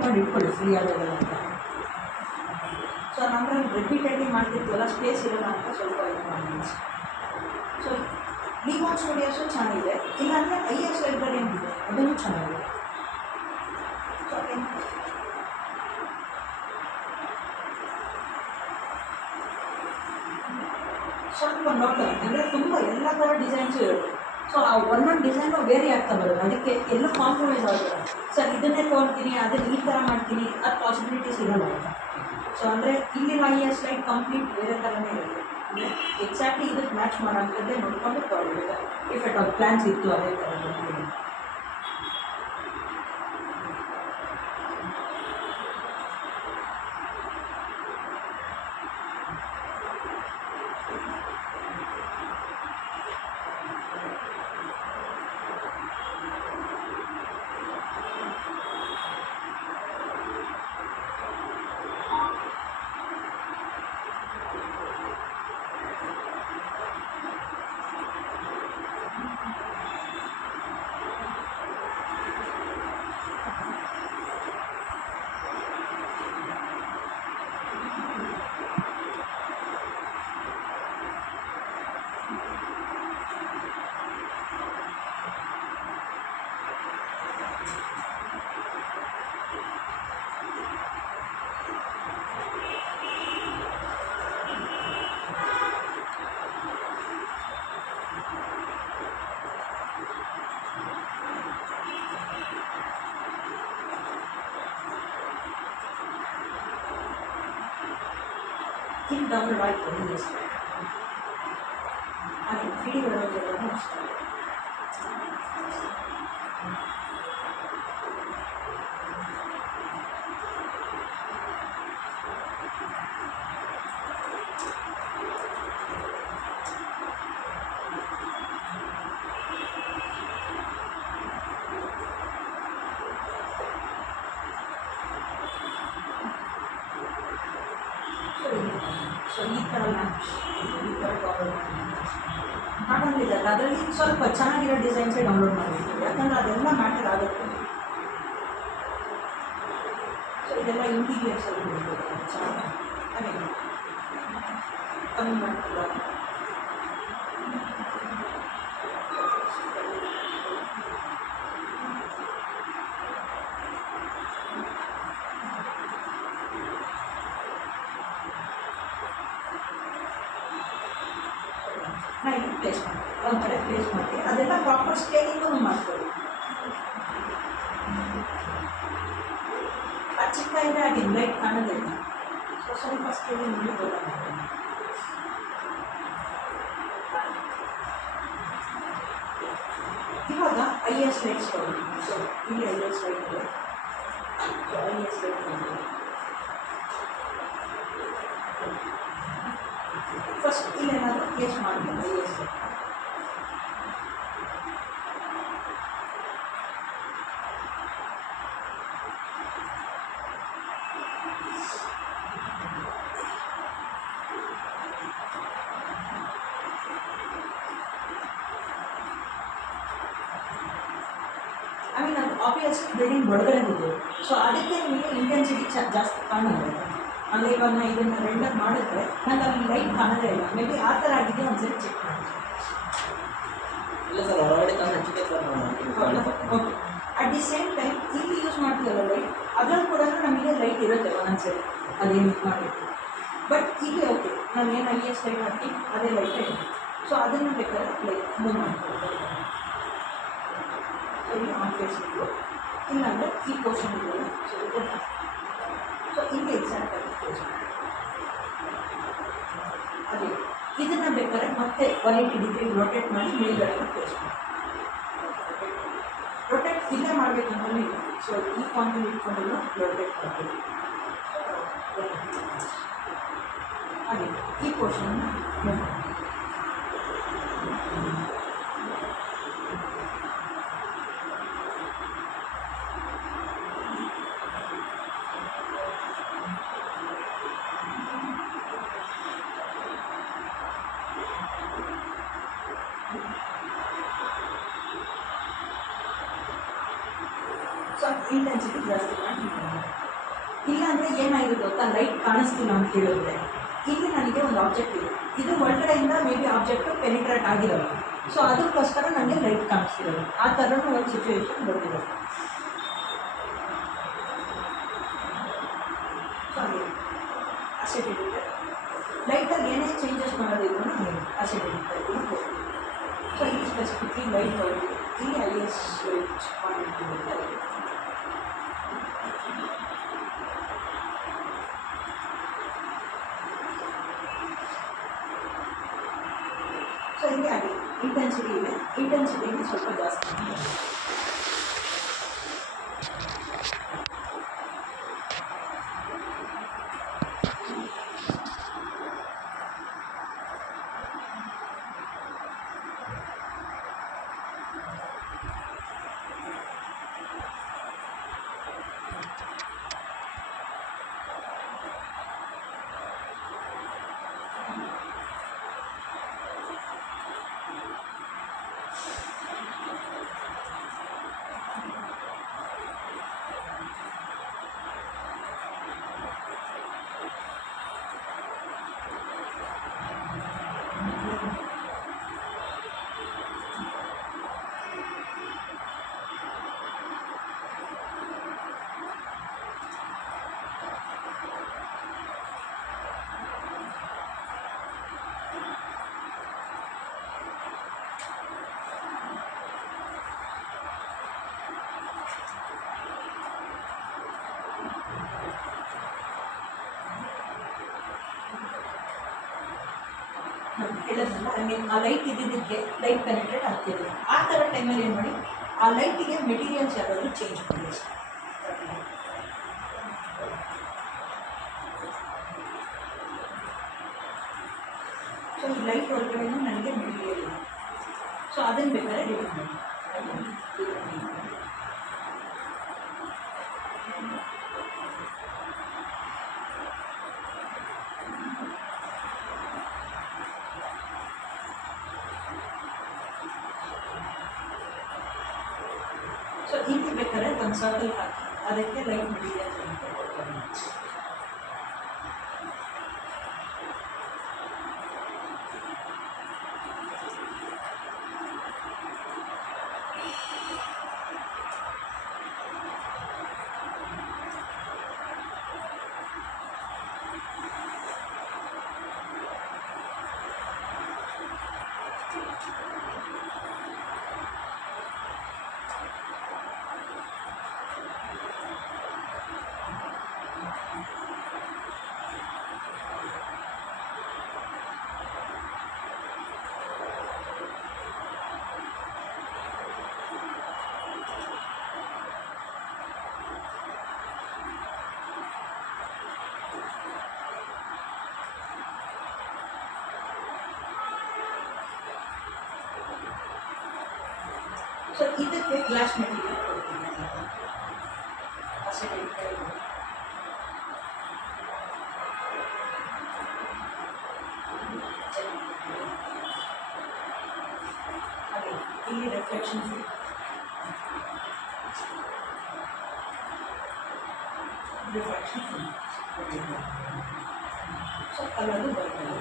Download ಮಾಡಿ ಇಟ್ಕೊಳ್ಳಿ free ಆಗೋದಲ್ಲ ಅಂತ. ಸೊ ನಂತರ ರಿಪೀಟೆಡ್ಲಿ ಮಾಡ್ತಿರ್ತೀವಲ್ಲ ಸ್ಪೇಸ್ ಇರೋಲ್ಲ ಅಂತ ಸ್ವಲ್ಪ ಇದು ಮಾಡ್ತೀನಿ. ಸೊ ಲಿಮೋನ್ ಸ್ಟುಡಿಯೋಸು ಚೆನ್ನಾಗಿದೆ, ಇಲ್ಲಾಂದರೆ IS ಲೈಬ್ರರಿ ಅಂತಿದೆ ಅದನ್ನು ಚೆನ್ನಾಗಿದೆ. ಸೊ ಸ್ವಲ್ಪ ನೋಡ್ತಾರೆ ಅಂದರೆ ತುಂಬ ಎಲ್ಲ ಥರ ಡಿಸೈನ್ಸು ಇರುತ್ತೆ. ಸೊ ಆ ಒಂದೊಂದು ಡಿಸೈನು ವೇರಿ ಆಗ್ತಾ ಬರೋದು, ಅದಕ್ಕೆ ಎಲ್ಲ ಕಾಂಪ್ರಮೈಸ್ ಆಗ್ತಾರೆ. ಸರ್ ಇದನ್ನೇ ತೊಗೊಳ್ತೀನಿ, ಅದನ್ನು ಈ ಥರ ಮಾಡ್ತೀನಿ, ಅದು ಪಾಸಿಬಿಲಿಟೀಸ್ ಇರೋಲ್ಲ ಅಂತ. ಸೊ ಅಂದರೆ ಇಲ್ಲಿನ IS ಲೈಟ್ ಕಂಪ್ಲೀಟ್ ಬೇರೆ ಥರನೇ ಇರುತ್ತೆ. ಅಂದರೆ ಎಕ್ಸಾಕ್ಟ್ಲಿ ಇದಕ್ಕೆ ಮ್ಯಾಚ್ ಮಾಡೋಂಥದ್ದೇ ನೋಡ್ಕೊಂಡು ತೊಗೊಳ್ಬೇಕು. ಇಫ್ ಎಟ್ ಅವ್ರ ಪ್ಲ್ಯಾನ್ಸ್ ಇತ್ತು ಅದೇ ಥರ ಬಂದ್ಬಿಡಿ. ಈಗ ಡೌನ್ಲೋಡ್ ಆಯಿತು IS ಹಾಗೆ 3D ಬರೋದೆಲ್ಲನೂ ಅಷ್ಟೇ. ಸೊ ಈ ಥರ ಮ್ಯಾಚ್ ಈ ಥರ ಡೌನ್ಲೋಡ್ ಮಾಡೋಂಗಿಲ್ಲ, ಅದರಲ್ಲಿ ಸ್ವಲ್ಪ ಚೆನ್ನಾಗಿರೋ ಡಿಸೈನ್ಸೇ ಡೌನ್ಲೋಡ್ ಮಾಡಿರ್ತೀವಿ, ಯಾಕಂದರೆ ಅದೆಲ್ಲ ಮ್ಯಾಟರ್ ಆಗುತ್ತೆ. ಸೊ ಇದೆಲ್ಲ ಇಂಟೀರಿಯರ್ಸಲ್ಲಿ ಬಿಡ್ಬೋದು ಚೆನ್ನಾಗಿ ಹಾಗೆ ಕಮ್ಮಿ ಮಾಡ್ತಿಲ್ಲ. ನಾನು ಇಲ್ಲಿ ಪ್ಲೇಸ್ ಮಾಡ್ತೀನಿ, ಒಂದು ಕಡೆ ಪ್ಲೇಸ್ ಮಾಡ್ತೀನಿ, ಅದೆಲ್ಲ ಪ್ರಾಪರ್ ಸ್ಕೇಲಿಂಗೂ ಮಾಡ್ಕೊಳ್ಳಿ. ಅದು ಚಿಕ್ಕ ಇದ್ದರೆ ಹಾಗೆ ಲೈಟ್ ಕಾಣೋದಿಲ್ಲ. ಸೊ ಸ್ವಲ್ಪ ಸ್ಕೇಲಿಂಗ್ ಮಾಡಿ ಗೊತ್ತಾಗುತ್ತೆ. ಇವಾಗ IS ಲೈಟ್ಸ್ ತಗೊಳ್ಳಿ. ಸೊ ಇಲ್ಲಿ IS ಲೈಟ್ ಇದೆ. ಸೊ IS ಲೈಟ್ ತಗೊಳ್ಳಿ. ಫಸ್ಟ್ ಇಲ್ಲೇನಾದರೂ ಪ್ಲೇಸ್ ಮಾಡ್ತೀನಿ IS ಲೈಟ್. ಐ ಮೀನ್ ಅದು ಆಬ್ವಿಯಸ್ಲಿ ಬಿಲ್ಡಿಂಗ್ ಒಳಗಡೆ ಇದೆ. ಸೊ ಅದಕ್ಕೆ ನಿಮಗೆ ಇಂಟೆನ್ಸಿಟಿ ಜಾಸ್ತಿ ಕಾಣೋದು. ಅಂದರೆ ಇವಾಗ ನಾನು ಇದನ್ನು ರೆಂಡರ್ ಮಾಡಿದ್ರೆ ನಂಗೆ ಅಲ್ಲಿ ಲೈಟ್ ಕಾಣೋದೇ ಇಲ್ಲ. ಮೇ ಬಿ ಆ ಥರ ಆಗಿದೆ, ಒಂದ್ಸರಿ ಚೆಕ್ ಮಾಡಿ. ಇಲ್ಲ ಸರ್, ಹೊರಗಡೆ ತಂದು ಹಚ್ಚಿದೆ sir. Okay. At the same time ಇಲ್ಲಿ ಯೂಸ್ ಮಾಡ್ತೀವಲ್ಲ ಲೈಟ್, ಅದರಲ್ಲಿ ಕೂಡ ನಮಗೆ ಲೈಟ್ ಇರುತ್ತೆ ಒಂದೊಂದ್ಸರಿ, ಅದೇನು ಯೂಸ್ ಮಾಡಿರ್ತೀವಿ. ಬಟ್ ಈಗ ಓಕೆ, ನಾನು ಏನು IS ಲೈಟ್ ಹಾಕ್ತೀನಿ ಅದೇ ಲೈಟೇ ಇದೆ. ಸೊ ಅದನ್ನು ಬೇಕಾದ್ರೆ ಲೈಟ್ ಮೂವ್ ಮಾಡ್ಕೊಳ್ಬೋದು. ಸೊ ಇಲ್ಲಿ ಆನ್ ಫೇಸ್ ಇತ್ತು, ಇಲ್ಲಾಂದರೆ ಈ ಪೋರ್ಷನ್ ಇದೆಯಲ್ಲ, ಸೊ ಇದನ್ನು ಸೊ ಇಲ್ಲಿ ಎಕ್ಸಾಕ್ಟಾಗಿ ಫೇಸ್ ಮಾಡಿ. ಅದೇ ಇದನ್ನು ಬೇಕಾದ್ರೆ ಮತ್ತೆ 180 ಡಿಗ್ರಿ ರೊಟೇಟ್ ಮಾಡಿ ಮೇಲ್ಗಡೆ ಫೇಸ್ ಮಾಡಿ. ರೊಟೇಟ್ ಇಲ್ಲೇ ಮಾಡಬೇಕಂತಲೇ ಇಲ್ಲ. ಸೊ ಈ ಪಾಯಿಂಟಲ್ಲಿ ಇಟ್ಕೊಂಡು ರೊಟೇಟ್ ಮಾಡಬೇಕು. ಹಾಗೆ ಈ ಪೋರ್ಷನ್ನ ಮೂವ್ ಮಾಡಿ. ಸೊ ಇಂಟೆನ್ಸಿಟಿ ಜಾಸ್ತಿ ಮಾಡಿ ಇಲ್ಲ ಅಂದರೆ ಏನಾಗಿರುತ್ತೆ ಗೊತ್ತಾ, ಲೈಟ್ ಕಾಣಿಸ್ತಿಲ್ಲ ಅಂತ ಹೇಳಿದ್ರೆ ಇಲ್ಲಿ ನನಗೆ ಒಂದು ಆಬ್ಜೆಕ್ಟ್ ಇದೆ, ಇದು ಒಳಗಡೆಯಿಂದ ಮೇ ಬಿ ಆಬ್ಜೆಕ್ಟು ಪೆನಿಟ್ರೇಟ್ ಆಗಿರೋದು, ಸೊ ಅದಕ್ಕೋಸ್ಕರ ನನಗೆ ಲೈಟ್ ಕಾಣಿಸ್ತಿರೋದು. ಆ ಥರನೂ ಒಂದು ಸಿಚುವೇಶನ್ ಬಂದಿರೋದು. ಸೊ ಹಾಗೆ ಅಸಿಡಿಟಿ ಲೈಟಲ್ಲಿ ಏನೇ ಚೇಂಜಸ್ ಮಾಡೋದಿದ್ರು ಅಸಿಡಿಟಿ ಹೋಗ್ತೀವಿ. ಸೊ ಇಲ್ಲಿ ಸ್ಪೆಸಿಫಿಕ್ಲಿ ಲೈಟ್ ಹೋಗಿ ಇಲ್ಲಿ IS ಸ್ವಿಚ್ ಮಾಡಿರ್ತೀವಿ. ಸೊ ಇಲ್ಲಿ ಆಗಿ ಇಂಟೆನ್ಸಿಟಿ ಇದೆ, ಇಂಟೆನ್ಸಿಟಿಗೆ ಸ್ವಲ್ಪ ಜಾಸ್ತಿ. ಹೇಳೋದಲ್ಲ, ಐ ಮೀನ್ ಆ ಲೈಟ್ ಇದ್ದಿದ್ದಕ್ಕೆ ಲೈಟ್ ಪೆನಿಟ್ರೇಟ್ ಆಗ್ತಿರಲಿಲ್ಲ. ಆ ಥರ ಟೈಮಲ್ಲಿ ಏನು ಮಾಡಿ, ಆ ಲೈಟಿಗೆ ಮೆಟೀರಿಯಲ್ಸ್ ಯಾರಾದರೂ ಚೇಂಜ್ ಮಾಡಿ. ಸೊ ಈ ಲೈಟ್ ಒಳಗಡೆನೂ ನನಗೆ ಮೆಟೀರಿಯಲ್ ಇದೆ, ಸೊ ಅದನ್ನು ಬೇಕಾದ್ರೆ ಡಿವೈಡ್ ಮಾಡಿ. ಸೊ ಇಲ್ಲಿ ಬೇಕಾದ್ರೆ ಒಂದು ಸರ್ಕಲ್ ಹಾಕಿ ಅದಕ್ಕೆ ಲೈಟ್ ಮೆಟೀರಿಯಲ್ ಅಂತ ಕೊಡ್ತಾರೆ. ಸೊ ಇದಕ್ಕೆ ಗ್ಲಾಸ್ ಮೆಟೀರಿಯಲ್ ಕೊಡ್ತೀನಿ ನಾನು. ಹಾಗೆ ಇಲ್ಲಿ ರಿಫ್ಲೆಕ್ಷನ್ ಸೊ ಕಲರು ಬರ್ತದೆ.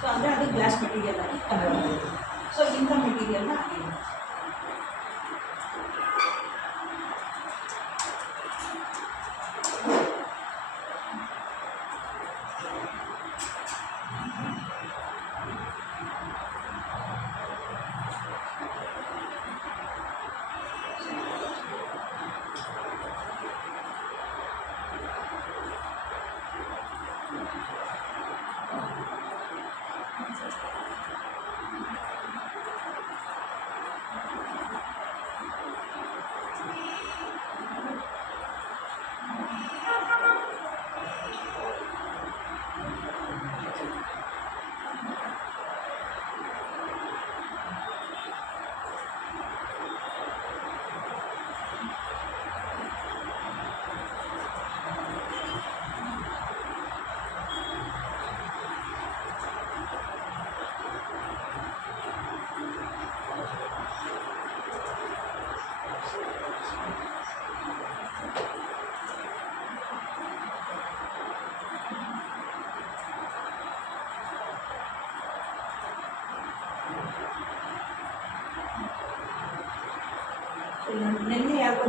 ಸೊ ಅಂದರೆ ಅದು ಗ್ಲಾಸ್ ಮೆಟೀರಿಯಲ್ ಆಗಿ ಕಲರ್ ಬರುತ್ತೆ. ಸೊ ಇಂಥ ಮೆಟೀರಿಯಲ್ನ ಹಾಗೆ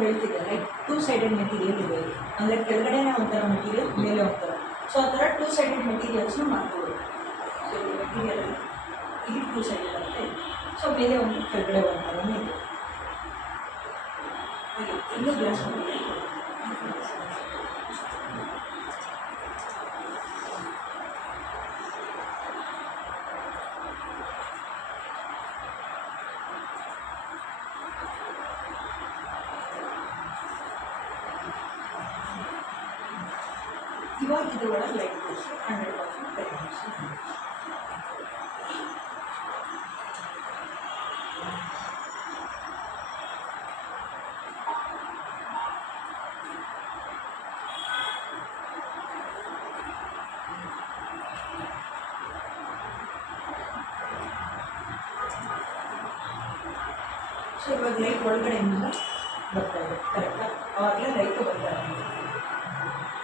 ಹೇಳ್ತಿದ್ದೆ ಲೈಕ್ 2 ಸೈಡೆಡ್ ಮೆಟೀರಿಯಲ್ ಇದೆ, ಅಂದರೆ ಕೆಳಗಡೆನೇ ಒಂಥರ ಮೆಟೀರಿಯಲ್, ಮೇಲೆ ಒಂಥರ. ಸೊ ಆ ಥರ 2 ಸೈಡೆಡ್ ಮೆಟೀರಿಯಲ್ಸ್ನು ಮಾಡ್ಬೋದು. ಸೊ ಮೆಟೀರಿಯಲ್ ಇಲ್ಲಿ 2 ಸೈಡೆಡ್ ಅಂತ, ಸೊ ಮೇಲೆ ಒಂದು ಕೆಳಗಡೆ ಒಂಥರನೇ ಇದೆ. ಹಾಗೆ ಇನ್ನೂ ಗ್ಲಾಸ್ ಇವಾಗ ಇದು ಒಳಗೆ ಲೈಟ್ 100% ಲೈಟ್. ಸೊ ಇವಾಗ ಲೈಟ್ ಒಳಗಡೆಯಿಂದ ಬರ್ತಾ ಇದೆ, ಕರೆಕ್ಟಾ? ಅವಾಗಲೇ ಲೈಟು ಬರ್ತಾ ಇದೆ.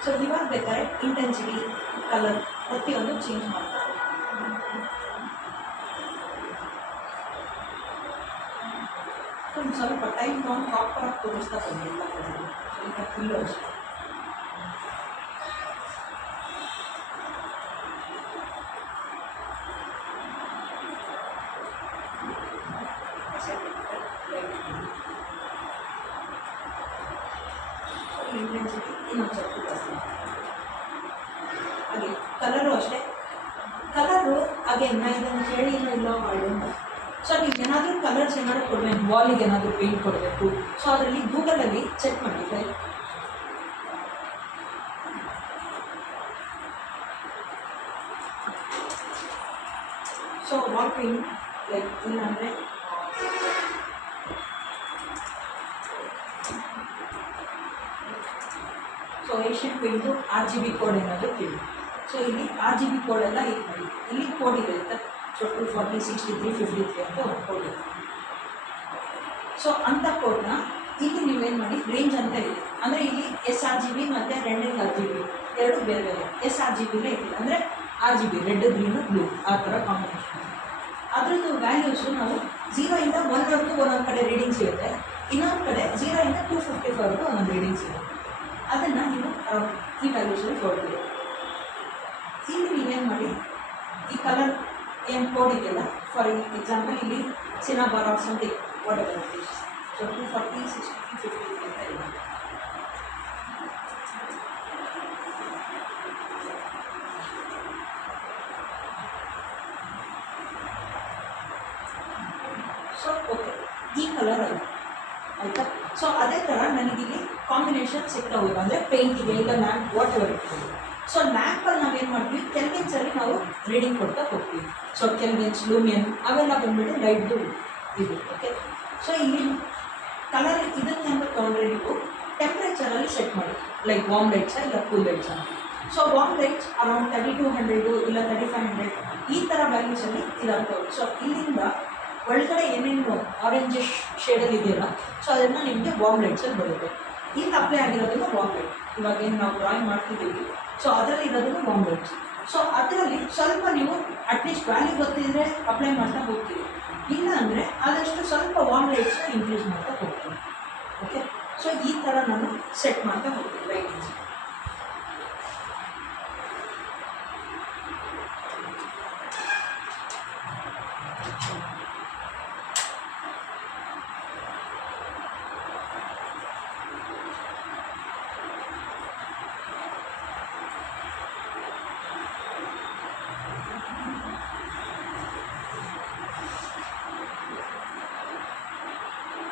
ಸೊ ಇವಾಗ ಬೇಕಾದ್ರೆ ಇಂಟೆನ್ಸಿಟಿ, ಕಲರ್ ಪ್ರತಿಯೊಂದು ಚೇಂಜ್ ಮಾಡ್ತಾರೆ. ಒಂದು ಸ್ವಲ್ಪ ಟೈಮ್ ತೊಗೊಂಡು ಪ್ರಾಪರಾಗಿ ತೋರಿಸ್ತಾ ಬಂದಿಲ್ಲ, ಸ್ವಲ್ಪ ಫುಲ್ಲು ಅಷ್ಟೇ. ಇಂಟೆನ್ಸಿಟಿ ಇನ್ನೊಂದು ಸ್ವಲ್ಪ ಜಾಸ್ತಿ. ಹಾಗೆ ಕಲರು ಅಷ್ಟೇ. ಕಲರು ಅಗೇನ್ ನಾ ಇದನ್ನು ಕೇಳಿ ಇಲ್ಲ ಮಾಡೋಣ. ಸೊ ನೀವು ಏನಾದರೂ ಕಲರ್ಸ್ ಏನಾದರೂ ಕೊಡಬೇಕು, ವಾಲಿಗೆ ಏನಾದರೂ ಪೇಂಟ್ ಕೊಡಬೇಕು, ಸೊ ಅದರಲ್ಲಿ ಗೂಗಲಲ್ಲಿ ಚೆಕ್ ಮಾಡಿದ್ದೆ. ಸೊ ವಾಲ್ ಪೇಂಟ್ ಲೈಕ್ ಇಲ್ಲಾಂದರೆ so Asian paint RGB code ಏನಾದರೂ ಕೇಳಿ. ಸೊ ಇಲ್ಲಿ RGB ಕೋಡೆಲ್ಲ ಇದು ಮಾಡಿ, ಇಲ್ಲಿ ಕೋಡ್ ಇದೆ ಅಂತ. ಸೊ 240, 63, 53 ಅಂತ ಒಂದು ಕೋಡ್ ಇದೆ. ಸೊ ಅಂಥ ಕೋಡ್ನ ಇಲ್ಲಿ ನೀವೇನು ಮಾಡಿ ರೇಂಜ್ ಅಂತ ಇದೆ, ಅಂದರೆ ಇಲ್ಲಿ sRGB ಮತ್ತು ರೆಂಡರಿಂಗ್ RGB ಎರಡು ಬೇರೆ ಬೇರೆ. sRGBಲೇ ಇದೆ ಅಂದರೆ RGB ರೆಡ್, ಗ್ರೀನು, ಬ್ಲೂ ಆ ಥರ ಕಾಂಬಿನೇಷನ್. ಅದರದ್ದು ವ್ಯಾಲ್ಯೂಸು ನಾವು 0 ಇಂದ 1 ವರೆಗೂ ಒಂದೊಂದು ಕಡೆ ರೀಡಿಂಗ್ಸ್ ಇರುತ್ತೆ, ಇನ್ನೊಂದು ಕಡೆ 0 ಇಂದ 255 ವರೆಗೂ ಒಂದೊಂದು ರೀಡಿಂಗ್ಸ್ ಇದೆ. ಅದನ್ನು ನೀವು ಈ ವ್ಯಾಲ್ಯೂಸಲ್ಲಿ ಕೊಡ್ತೀರಿ. ಇಲ್ಲಿ ನೀವೇನು ಮಾಡಿ ಈ ಕಲರ್ ಏನು ಕೋಡ್ ಇದೆಯಲ್ಲ, ಫಾರ್ ಎಕ್ಸಾಂಪಲ್ ಇಲ್ಲಿ cinnabar or something whatever it is. So 240, 63, 53 ಅಂತ ಇದೆ. ಸೊ ಓಕೆ, ಈ ಕಲರ್ ಆಯಿತು ಆಯಿತಾ. ಸೊ ಅದೇ ಥರ ನನಗಿಲ್ಲಿ ಕಾಂಬಿನೇಷನ್ ಸಿಗ್ತಾ ಹೋಗಿ, ಅಂದರೆ ಪೇಂಟಿಗೆ ಇಲ್ಲ ಲ್ಯಾಂಪ್ ವಾಟ್ ಎವರ್ ಇಟ್ಕೊಂಡು. ಸೊ ಲ್ಯಾಂಪಲ್ಲಿ ನಾವೇನು ಮಾಡ್ತೀವಿ, ಕೆಲ್ವಿನ್ಸಲ್ಲಿ ನಾವು ರೀಡಿಂಗ್ ಕೊಡ್ತಾ ಹೋಗ್ತೀವಿ. ಸೊ ಕೆಲ್ವಿನ್ಸ್, ಲೂಮಿಯನ್ ಅವೆಲ್ಲ ಬಂದುಬಿಟ್ಟು ಲೈಟ್ದು ಇದು. ಓಕೆ, ಸೊ ಇಲ್ಲಿ ಕಲರ್ ಇದನ್ನೆಲ್ಲ ತೊಗೊಂಡ್ರೆ ನೀವು ಟೆಂಪ್ರೇಚರಲ್ಲಿ ಸೆಟ್ ಮಾಡಿ, ಲೈಕ್ ವಾರ್ಮ್ ಲೈಟ್ಸಾ ಇಲ್ಲ ಕೂಲ್ ಲೈಟ್ಸಾ. ಸೊ ವಾರ್ಮ್ ಲೈಟ್ಸ್ ಅರೌಂಡ್ 3200 ಇಲ್ಲ 3500 ಈ ಥರ ವ್ಯಾಲ್ಯೂಸಲ್ಲಿ ಇದಾಗ್ತವೆ. ಸೊ ಇಲ್ಲಿಂದ ಒಳಗಡೆ ಏನೇನು ಆರೆಂಜ್ ಶೇಡಲ್ಲಿ ಇದೆಯಲ್ಲ, ಸೊ ಅದನ್ನು ನಿಮಗೆ ವಾರ್ಮ್ ಲೈಟ್ಸಲ್ಲಿ ಬರುತ್ತೆ. ಇಲ್ಲಿ ಅಪ್ಲೈ ಆಗಿರೋದನ್ನು ವಾರ್ಮ್ ಲೈಟ್, ಇವಾಗ ಏನು ನಾವು ಡ್ರಾಯಿಂಗ್ ಮಾಡ್ತಿದ್ದೀವಿ ಸೊ ಅದರಲ್ಲಿ ಇರೋದನ್ನು ವಾರ್ಮ್ ಲೈಟ್ಸ್. ಸೊ ಅದರಲ್ಲಿ ಸ್ವಲ್ಪ ನೀವು ಅಟ್ಲೀಸ್ಟ್ ವ್ಯಾಲ್ಯೂ ಗೊತ್ತಿದ್ದರೆ ಅಪ್ಲೈ ಮಾಡ್ತಾ ಹೋಗ್ತೀವಿ, ಇಲ್ಲ ಅಂದರೆ ಆದಷ್ಟು ಸ್ವಲ್ಪ ವಾರ್ಮ್ ಲೈಟ್ಸ್ನ ಇನ್ಕ್ರೀಸ್ ಮಾಡ್ತಾ ಹೋಗ್ತೀವಿ. ಓಕೆ, ಸೊ ಈ ಥರ ನಾನು ಸೆಟ್ ಮಾಡ್ತಾ ಹೋಗ್ತೀನಿ ಲೈಟಿಂಗ್ಸ್.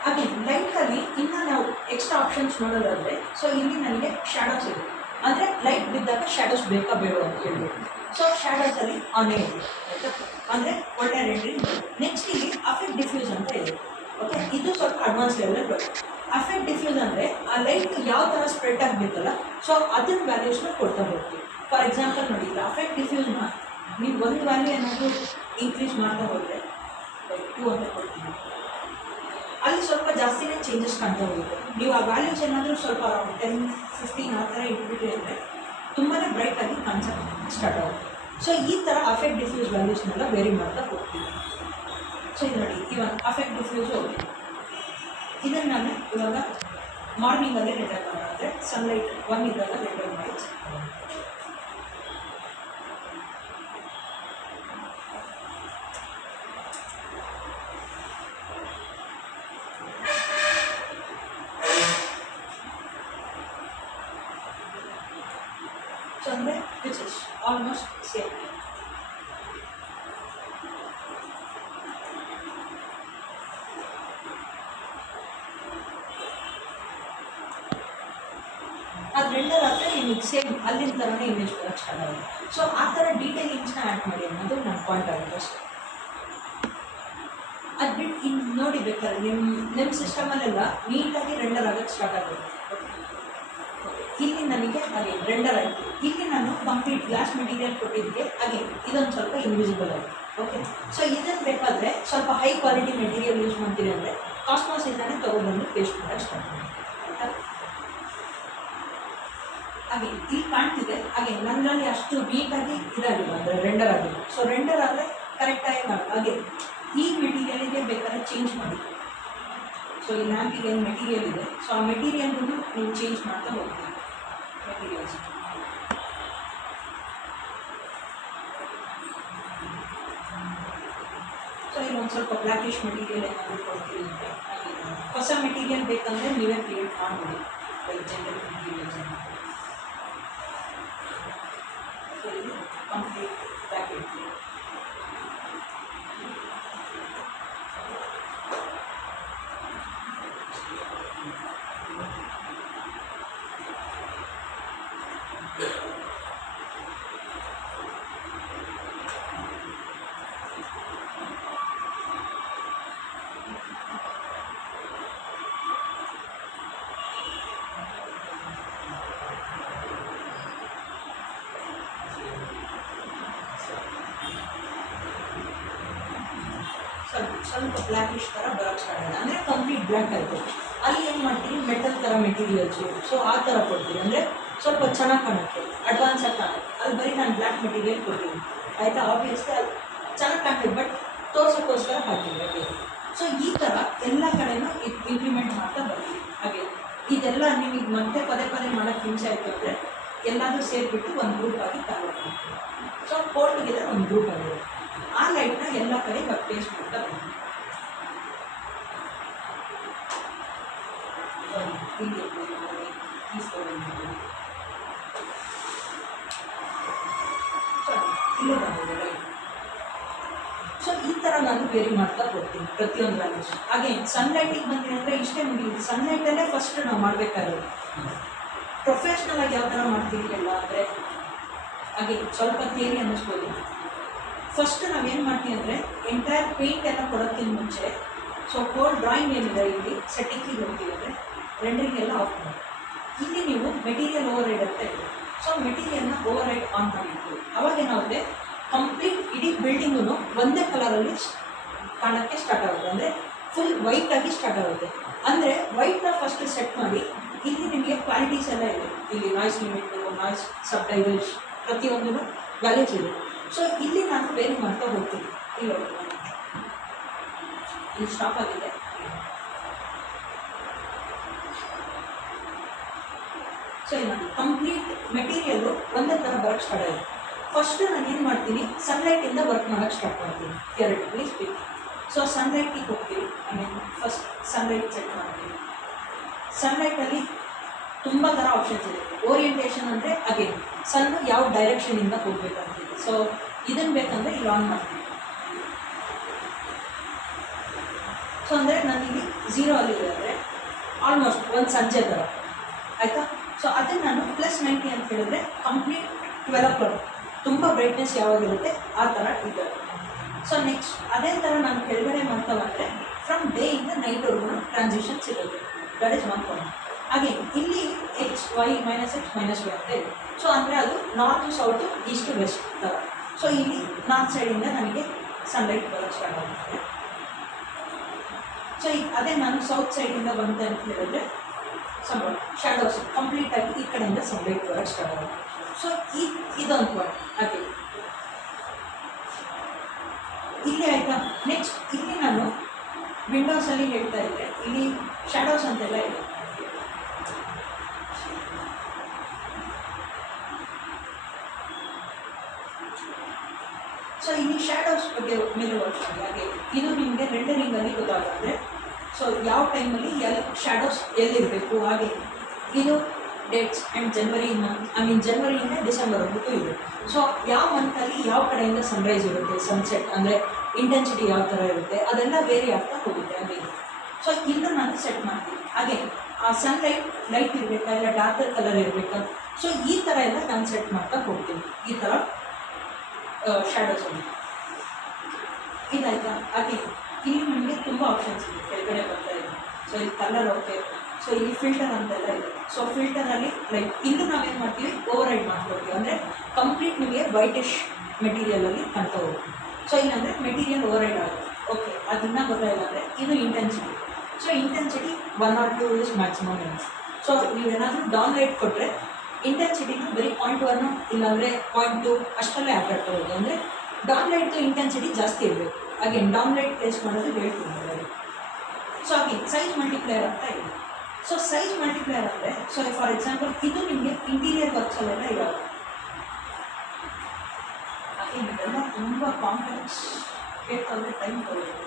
ಹಾಗೆ ಲೈಟಲ್ಲಿ ಇನ್ನು ನಾವು ಎಕ್ಸ್ಟ್ರಾ ಆಪ್ಷನ್ಸ್ ನೋಡೋದಾದರೆ, ಸೊ ಇಲ್ಲಿ ನನಗೆ ಶ್ಯಾಡೋಸ್ ಇದೆ, ಅಂದರೆ ಲೈಟ್ ಬಿದ್ದಾಗ ಶ್ಯಾಡೋಸ್ ಬೇಕಾ ಬೇಡ ಅಂತ ಹೇಳ್ಬೇಕು. ಸೊ ಶ್ಯಾಡೋಸಲ್ಲಿ ಆನೇ ಇದೆ ಆಯಿತಾ, ಅಂದರೆ ಒಳ್ಳೆ ರೆಂಡರಿಂಗ್. ನೆಕ್ಸ್ಟ್ ಇಲ್ಲಿ ಅಫೆಕ್ಟ್ ಡಿಫ್ಯೂಸ್ ಅಂತ ಇದೆ. ಓಕೆ, ಇದು ಸ್ವಲ್ಪ ಅಡ್ವಾನ್ಸ್ ಲೆವೆಲ್ ಬರುತ್ತೆ. ಅಫೆಕ್ಟ್ ಡಿಫ್ಯೂಸ್ ಅಂದರೆ ಆ ಲೈಟ್ ಯಾವ ಥರ ಸ್ಪ್ರೆಡ್ ಆಗಬೇಕಲ್ಲ, ಸೊ ಅದನ್ನ ವ್ಯಾಲ್ಯೂಸ್ನ ಕೊಡ್ತಾ ಹೋಗ್ತೀವಿ. ಫಾರ್ ಎಕ್ಸಾಂಪಲ್ ನೋಡಿ, ಈಗ ಅಫೆಕ್ಟ್ ಡಿಫ್ಯೂಸ್ನ ನೀವು ಒಂದು ವ್ಯಾಲ್ಯೂ ಏನಾದರೂ ಇನ್ಕ್ರೀಸ್ ಮಾಡ್ತಾ ಹೋದರೆ, ಲೈಕ್ 2 ಅಂತ ಕೊಡ್ತೀವಿ, ಅಲ್ಲಿ ಸ್ವಲ್ಪ ಜಾಸ್ತಿನೇ ಚೇಂಜಸ್ ಕಾಣ್ತಾ ಹೋಗುತ್ತೆ. ನೀವು ಆ ವ್ಯಾಲ್ಯೂಸ್ ಏನಾದರೂ ಸ್ವಲ್ಪ 10, 15 ಆ ಥರ ಇಟ್ಬಿಟ್ರಿ ಅಂದರೆ ತುಂಬಾ ಬ್ರೈಟಾಗಿ ಕಾಣಿಸೋಕ್ಕೆ ಸ್ಟಾರ್ಟ್ ಆಗುತ್ತೆ. ಸೊ ಈ ಥರ ಅಫೆಕ್ಟ್ ಡಿಫ್ಯೂಸ್ ವ್ಯಾಲ್ಯೂಸ್ನೆಲ್ಲ ವೇರಿ ಮಾಡ್ತಾ ಹೋಗ್ತೀವಿ. ಸೊ ಇದು ನೋಡಿ, ಇವನ್ ಅಫೆಕ್ಟ್ ಡಿಫ್ಯೂಸು ಇದನ್ನು ನಾನು ಇವಾಗ ಮಾರ್ನಿಂಗಲ್ಲಿ ರೆಂಡರ್ ಮಾಡೋಣ, ಅಂದರೆ ಸನ್ಲೈಟ್ 1 ಇದ್ದಾಗ ರೆಂಡರ್ ಮಾಡಿ. ಸೊ ಅಂದರೆ ವಿಚ್ ಇಸ್ ಆಲ್ಮೋಸ್ಟ್ ಸೇಮ್. ಅದು ರೆಂಡರ್ ಆದರೆ ನಿಮಗೆ ಸೇಮ್ ಅಲ್ಲಿನ ಥರನೇ ಇಮೇಜ್ ಬರೋಕ್ಕೆ ಸ್ಟಾರ್ಟ್ ಆಗುತ್ತೆ. ಸೊ ಆ ಥರ ಡೀಟೇಲಿಂಗ್ಸ್ನ ಆ್ಯಡ್ ಮಾಡಿ ಅನ್ನೋದು ನನ್ನ ಪಾಯಿಂಟ್ ಆಗುತ್ತೆ ಅಷ್ಟೇ. ಅದು ಬಿಟ್ಟು ಇನ್ನು ನೋಡಿ ಬೇಕಾದ್ರೆ ನಿಮ್ಮ ಸಿಸ್ಟಮಲ್ಲೆಲ್ಲ ನೀಟಾಗಿ ರೆಂಡರ್ ಆಗೋಕ್ಕೆ ಸ್ಟಾರ್ಟ್ ಆಗುತ್ತೆ. ಇಲ್ಲಿ ನನಗೆ ಹಾಗೆ ರೆಂಡರ್ ಆಯಿತು. ಇಲ್ಲಿ ನಾನು ಕಂಪ್ಲೀಟ್ ಗ್ಲಾಸ್ ಮೆಟೀರಿಯಲ್ ಕೊಟ್ಟಿದ್ದಕ್ಕೆ ಹಾಗೆ ಇದೊಂದು ಸ್ವಲ್ಪ ಇನ್ವಿಸಿಬಲ್ ಆಯಿತು. ಓಕೆ, ಸೊ ಇದನ್ನು ಬೇಕಾದರೆ ಸ್ವಲ್ಪ ಹೈ ಕ್ವಾಲಿಟಿ ಮೆಟೀರಿಯಲ್ ಯೂಸ್ ಮಾಡ್ತೀರಿ ಅಂದರೆ ಕಾಸ್ಮೋಸ್ ಇಂದಾನೆ ತೊಗೊಬಂದು ಪೇಸ್ಟ್ ಮಾಡೋಕ್ಕೆ ಸ್ಟಾರ್ಟ್ ಮಾಡಿ. ಆಯಿತಾ? ಹಾಗೆ ಇಲ್ಲಿ ಕಾಣ್ತಿದೆ, ಹಾಗೆ ನನ್ನಲ್ಲಿ ಅಷ್ಟು ನೀಟಾಗಿ ಇದಾಗಿಲ್ಲ, ಅಂದರೆ ರೆಂಡರ್ ಆಗಿಲ್ಲ. ಸೊ ರೆಂಡರ್ ಆದರೆ ಕರೆಕ್ಟಾಗಿ ಮಾಡಿ. ಹಾಗೆ ಈ ಮೆಟೀರಿಯಲಿಗೆ ಬೇಕಾದ್ರೆ ಚೇಂಜ್ ಮಾಡಿ. ಸೊ ಈ ಲ್ಯಾಂಪಿಗೆ ಏನು ಮೆಟೀರಿಯಲ್ ಇದೆ, ಸೊ ಆ ಮೆಟೀರಿಯಲ್ಗೂ ನೀವು ಚೇಂಜ್ ಮಾಡ್ತಾ ಹೋಗ್ತೀವಿ ಮೆಟೀರಿಯಲ್ಸ್. ಸೊ ಇಲ್ಲೊಂದು ಸ್ವಲ್ಪ ಬ್ಲ್ಯಾಕಿಶ್ ಮೆಟೀರಿಯಲ್ ಏನಾದರೂ ಕೊಡ್ತೀವಿ ಅಂದರೆ ಹೊಸ ಮೆಟೀರಿಯಲ್ ಬೇಕಂದರೆ ನೀವೇ ಕ್ರಿಯೇಟ್ ಮಾಡ್ಬೋದು, ಜನರಲ್ ಮೆಟೀರಿಯಲ್ಸ್. ಸೊ ಇದು ಕಂಪ್ಲೀಟ್ ಬ್ಲ್ಯಾಕ್ ಇಡ್ತೀವಿ. ಸ್ವಲ್ಪ ಬ್ಲ್ಯಾಕಿಶ್ ಥರ ಬರೋಕ್ಕೆ ಸ್ಟಾರ್ಟ್ ಆಗಿದೆ, ಅಂದರೆ ಕಂಪ್ಲೀಟ್ ಬ್ಲ್ಯಾಕ್ ಆಯಿತು. ಅಲ್ಲಿ ಏನು ಮಾಡ್ತೀವಿ, ಮೆಟಲ್ ಥರ ಮೆಟೀರಿಯಲ್ಸು, ಸೊ ಆ ಥರ ಕೊಡ್ತೀವಿ, ಅಂದರೆ ಸ್ವಲ್ಪ ಚೆನ್ನಾಗಿ ಕಾಣುತ್ತೆ, ಅಡ್ವಾನ್ಸಾಗಿ ಕಾಣುತ್ತೆ. ಅಲ್ಲಿ ಬರೀ ನಾನು ಬ್ಲ್ಯಾಕ್ ಮೆಟೀರಿಯಲ್ ಕೊಡ್ತೀನಿ, ಆಯಿತಾ? ಆಬ್ವಿಯಸ್ಲಿ ಅದು ಚೆನ್ನಾಗಿ ಕಾಣ್ತೀವಿ, ಬಟ್ ತೋರ್ಸೋಕ್ಕೋಸ್ಕರ ಹಾಕ್ತೀವಿ. ಓಕೆ, ಸೊ ಈ ಥರ ಎಲ್ಲ ಕಡೆನೂ ಇಂಪ್ಲಿಮೆಂಟ್ ಮಾಡ್ತಾ ಬರ್ತೀವಿ. ಹಾಗೆ ಇದೆಲ್ಲ ನಿಮಗೆ ಮತ್ತೆ ಪದೇ ಪದೇ ಮಾಡೋಕ್ಕೆ ಹಿಂಸೆ ಆಯಿತು ಅಂದರೆ ಎಲ್ಲಾದರೂ ಸೇರಿಬಿಟ್ಟು ಒಂದು ಗ್ರೂಪ್ ಆಗಿ ಕನ್ವರ್ಟ್ ಮಾಡ್ತೀವಿ. ಸೊ ಟೋಟಲ್ಗಿದ್ರೆ ಒಂದು ಗ್ರೂಪ್ ಆಗಿದೆ. ಆ ಲೈಟ್ನ ಎಲ್ಲ ಕಡೆ ಇವಾಗ ಪೇಸ್ಟ್ ಮಾಡ್ತಾ ಬರ್ತೀವಿ. ಇಲ್ಲಿ ಇಲ್ಲೇ ಬಂದಿದೆ ಲೈಟ್. ಸೊ ಈ ಥರ ನಾನು ವೇರಿ ಮಾಡ್ತಾ ಹೋಗ್ತೀನಿ ಪ್ರತಿಯೊಂದರಲ್ಲೂ. ಹಾಗೆ ಸನ್ಲೈಟಿಗೆ ಬಂದಿದೆ ಅಂದರೆ ಇಷ್ಟೇ ಮುಗಿಯುತ್ತೆ. ಸನ್ಲೈಟಲ್ಲೇ ಫಸ್ಟ್ ನಾವು ಮಾಡಬೇಕಾಗಿರೋದು. ಪ್ರೊಫೆಷ್ನಲ್ ಆಗಿ ಯಾವ ಥರ ಮಾಡ್ತೀವಿ ಎಲ್ಲ ಅಂದರೆ ಹಾಗೆ ಸ್ವಲ್ಪ ಥಿಯರಿ ಅನ್ನಿಸ್ಬೋದು. ಫಸ್ಟ್ ನಾವೇನು ಮಾಡ್ತೀವಿ ಅಂದರೆ ಎಂಟೈರ್ ಪೇಂಟ್ ಎಲ್ಲ ಕೊಡೋಕ್ಕಿಂತ ಮುಂಚೆ ಸೊ ಕೋಡ್ ಡ್ರಾಯಿಂಗ್ ಏನಿದೆ ಇಲ್ಲಿ ಸೆಟ್ಟಿಂಗಿಗೆ ಹೋಗ್ತೀವಿ ಅಂದರೆ ರೆಂಡರಿಂಗ್ ಎಲ್ಲ ಆಫ್ ಮಾಡಿ. ಇಲ್ಲಿ ನೀವು ಮೆಟೀರಿಯಲ್ ಓವರ್ ರೈಡ್ ಅಂತ ಇದೆ. ಸೊ ಮೆಟೀರಿಯಲ್ನ ಓವರ್ ರೈಡ್ ಆನ್ ಮಾಡಿರ್ತೀವಿ. ಅವಾಗ ಏನಾಗುತ್ತೆ, ಕಂಪ್ಲೀಟ್ ಇಡೀ ಬಿಲ್ಡಿಂಗು ಒಂದೇ ಕಲರಲ್ಲಿ ಕಾಣೋಕ್ಕೆ ಸ್ಟಾರ್ಟ್ ಆಗುತ್ತೆ, ಅಂದರೆ ಫುಲ್ ವೈಟಾಗಿ ಸ್ಟಾರ್ಟ್ ಆಗುತ್ತೆ. ಅಂದರೆ ವೈಟ್ನ ಫಸ್ಟ್ ಸೆಟ್ ಮಾಡಿ. ಇಲ್ಲಿ ನಿಮಗೆ ಕ್ವಾಲಿಟೀಸ್ ಎಲ್ಲ ಇದೆ. ಇಲ್ಲಿ ನಾಯ್ಸ್ ಲಿಮಿಟು, ನಾಯ್ಸ್ ಸಬ್ಟೈಟಲ್ಸ್ ಪ್ರತಿಯೊಂದೂ ವ್ಯಾಲ್ಯೂಸ್ ಇದೆ. ಸೊ ಇಲ್ಲಿ ನಾನು ವೇರಿ ಮಾಡ್ತಾ ಹೋಗ್ತೀನಿ. ಇಲ್ಲಿ ಸ್ಟಾಪ್ ಆಗಿದೆ. ಸೊ ಇಲ್ಲಿ ನಾನು ಕಂಪ್ಲೀಟ್ ಮೆಟೀರಿಯಲ್ಲು ಒಂದೇ ಥರ ಬರೋಕ್ಕೆ ಸ್ಟಾರ್ಟ್ ಆಗಿದೆ. ಫಸ್ಟ್ ನಾನು ಏನು ಮಾಡ್ತೀನಿ, ಸನ್ಲೈಟಿಂದ ವರ್ಕ್ ಮಾಡೋಕ್ಕೆ ಸ್ಟಾರ್ಟ್ ಮಾಡ್ತೀನಿ ಥಿಯರಿಟಿಕಲಿ ಸ್ಪೀಕಿಂಗ್. ಸೊ ಸನ್ಲೈಟಿಗೆ ಹೋಗ್ತೀವಿ. ಫಸ್ಟ್ ಸನ್ಲೈಟ್ ಸೆಟ್ ಮಾಡ್ತೀವಿ. ಸನ್ಲೈಟಲ್ಲಿ ತುಂಬ ಥರ ಆಪ್ಷನ್ಸ್ ಇದೆ. ಓರಿಯೆಂಟೇಷನ್ ಅಂದರೆ ಅಗೇನ್ ಸನ್ ಯಾವ ಡೈರೆಕ್ಷನಿಂದ ಹೋಗ್ಬೇಕಂತೀವಿ. ಸೊ ಇದನ್ನು ಬೇಕಂದರೆ ಇಲ್ಲಿ ಆನ್ ಮಾಡ್ತೀನಿ. ಸೊ ಅಂದರೆ ನನಗೆ 0 ಅಲ್ಲಿದೆ ಅಂದರೆ ಆಲ್ಮೋಸ್ಟ್ ಒಂದು ಸಂಜೆ ಥರ, ಆಯಿತಾ? ಸೊ ಅದನ್ನು ನಾನು +90 ಅಂತ ಹೇಳಿದ್ರೆ ಕಂಪ್ಲೀಟ್ 12 o'clock ತುಂಬ ಬ್ರೈಟ್ನೆಸ್ ಯಾವಾಗಿರುತ್ತೆ ಆ ಥರ ಇದೆ. ಸೊ ನೆಕ್ಸ್ಟ್ ಅದೇ ಥರ ನಾನು ಕೆಳಗಡೆ ಮಾಡ್ತಾ ಬಂದರೆ ಫ್ರಮ್ ಡೇ ಇಂದ ನೈಟ್ವರೆಗೂ ಟ್ರಾನ್ಸಿಷನ್ ಸಿಗುತ್ತೆ. That is one point. ಹಾಗೆ ಇಲ್ಲಿ X Y -X -Y ಅಂತ ಇದೆ. ಸೊ ಅಂದರೆ ಅದು ನಾರ್ತು ಸೌಟು ಈಸ್ಟು ವೆಸ್ಟ್ ಥರ. ಸೊ ಇಲ್ಲಿ ನಾರ್ತ್ ಸೈಡಿಂದ ನನಗೆ ಸನ್ಲೈಟ್ ಬರೋಕ್ಕೆ ಸ್ಟಾರ್ಟ್ ಆಗುತ್ತೆ. ಸೊ ಈಗ ಅದೇ ನಾನು ಸೌತ್ ಸೈಡಿಂದ ಬಂತೆ ಅಂತ ಹೇಳಿದ್ರೆ ಸ್ವಲ್ಪ ಶ್ಯಾಡೋಸ್ ಕಂಪ್ಲೀಟಾಗಿ ಈ ಕಡೆಯಿಂದ ಸನ್ಲೈಟ್ ಬರೋಕ್ಕೆ ಸ್ಟಾರ್ಟ್ ಆಗುತ್ತೆ. ಸೊ ಇದೊಂದು ಪಾಯಿಂಟ್. ಹಾಗೆ ಇಲ್ಲಿ ಆಯಿತಾ. ನೆಕ್ಸ್ಟ್ ಇಲ್ಲಿ ನಾನು ವಿಂಡೋಸಲ್ಲಿ ಹೇಳ್ತಾ ಇದ್ದೆ, ಇಲ್ಲಿ ಶ್ಯಾಡೋಸ್ ಅಂತೆಲ್ಲ ಇದೆ. ಸೊ ಇಲ್ಲಿ ಶ್ಯಾಡೋಸ್ ಬಗ್ಗೆ ಮೇಲೆ ವರ್ಕ್ ಮಾಡಿ. ಹಾಗೆ ಇದು ನಿಮಗೆ ರೆಂಡರಿಂಗಲ್ಲಿ ಗೊತ್ತಾಗುತ್ತೆ. ಸೊ ಯಾವ ಟೈಮಲ್ಲಿ ಶ್ಯಾಡೋಸ್ ಎಲ್ಲಿರಬೇಕು. ಹಾಗೆ ಇದು ಡೇಟ್ಸ್ ಆ್ಯಂಡ್ ಜನವರಿ ಮಂತ್, ಜನವರಿಯಿಂದ ಡಿಸೆಂಬರ್ವರೆಗೂ ಇದೆ. ಸೊ ಯಾವ ಮಂತಲ್ಲಿ ಯಾವ ಕಡೆಯಿಂದ ಸನ್ರೈಸ್ ಇರುತ್ತೆ, ಸನ್ಸೆಟ್ ಅಂದರೆ ಇಂಟೆನ್ಸಿಟಿ ಯಾವ ಥರ ಇರುತ್ತೆ, ಅದೆಲ್ಲ ವೇರಿ ಆಗ್ತಾ ಹೋಗುತ್ತೆ. ಹಾಗೆ ಸೊ ಇದನ್ನು ನಾನು ಸೆಟ್ ಮಾಡ್ತೀನಿ. ಹಾಗೆ ಆ ಸನ್ಲೈಟ್ ಲೈಟ್ ಇರಬೇಕಾ ಇಲ್ಲ ಡಾರ್ಕರ್ ಕಲರ್ ಇರಬೇಕಾ, ಸೊ ಈ ಥರ ಎಲ್ಲ ನಾನು ಸೆಟ್ ಮಾಡ್ತಾ ಹೋಗ್ತೀನಿ. ಈ ಥರ ಶ್ಯಾಡೋಸ್ ಅಲ್ಲಿ ಇದಾಯ್ತಾ. ಹಾಗೆ ಇಲ್ಲಿ ನಿಮಗೆ ತುಂಬ ಆಪ್ಷನ್ಸ್ ಇದೆ, ಕೆಳಗಡೆ ಬರ್ತಾ ಇದೆ. ಸೊ ಇಲ್ಲಿ ಕಲರ್ ಓಕೆ. ಸೊ ಇಲ್ಲಿ ಫಿಲ್ಟರ್ ಅಂತೆಲ್ಲ ಇದೆ. ಸೊ ಫಿಲ್ಟರಲ್ಲಿ ಲೈಕ್ ಇಲ್ಲೂ ನಾವೇನು ಮಾಡ್ತೀವಿ, ಓವರ್ ರೈಡ್ ಮಾಡ್ಕೊಳ್ತೀವಿ. ಅಂದರೆ ಕಂಪ್ಲೀಟ್ ನಿಮಗೆ ವೈಟಿಶ್ ಮೆಟೀರಿಯಲಲ್ಲಿ ಕಾಣ್ತಾ ಹೋಗ್ತೀವಿ. ಸೊ ಇಲ್ಲಾಂದರೆ ಮೆಟೀರಿಯಲ್ ಓವರ್ ರೈಡ್ ಆಗುತ್ತೆ. ಓಕೆ, ಅದನ್ನ ಗೊತ್ತಾಯಿಲ್ಲ ಅಂದರೆ ಇದು intensity. So intensity 1 or 2 is maximum use. So ನೀವೇನಾದರೂ ಡೌನ್ ಲೈಟ್ ಕೊಟ್ಟರೆ ಇಂಟೆನ್ಸಿಟಿನ ಬರೀ 0.1 ಇಲ್ಲಾಂದರೆ 0.2 ಅಷ್ಟಲ್ಲೇ ಆಟಾಡ್ತಾ ಹೋಗೋದು. ಅಂದರೆ ಡೌನ್ ಲೈಟ್ದು ಇಂಟೆನ್ಸಿಟಿ ಜಾಸ್ತಿ ಇರಬೇಕು. ಹಾಗೆ ಡೌನ್ ಲೈಟ್ ಪ್ಲೇಸ್ ಮಾಡೋದು ಹೇಳ್ತೀನಿ. ಸೊ ಹಾಗೆ ಸೈಜ್ ಮಲ್ಟಿಪ್ಲೇಯರ್ ಅಂತ ಇದೆ. ಸೊ ಸೈಜ್ ಮಲ್ಟಿಪ್ಲೇಯರ್ ಅಂದರೆ, ಸೊ ಫಾರ್ ಎಕ್ಸಾಂಪಲ್ ಇದು ನಿಮಗೆ ಇಂಟೀರಿಯರ್ ವರ್ಕ್ಸಲ್ಲೆಲ್ಲ ಇರೋದು. ಹಾಗೆ ಇದೆಲ್ಲ ತುಂಬ ಕಾಂಪ್ಲೆಕ್ಸ್ ಬೇಕಾದರೆ ಟೈಮ್ ತಗೊಳ್ಬೇಕು.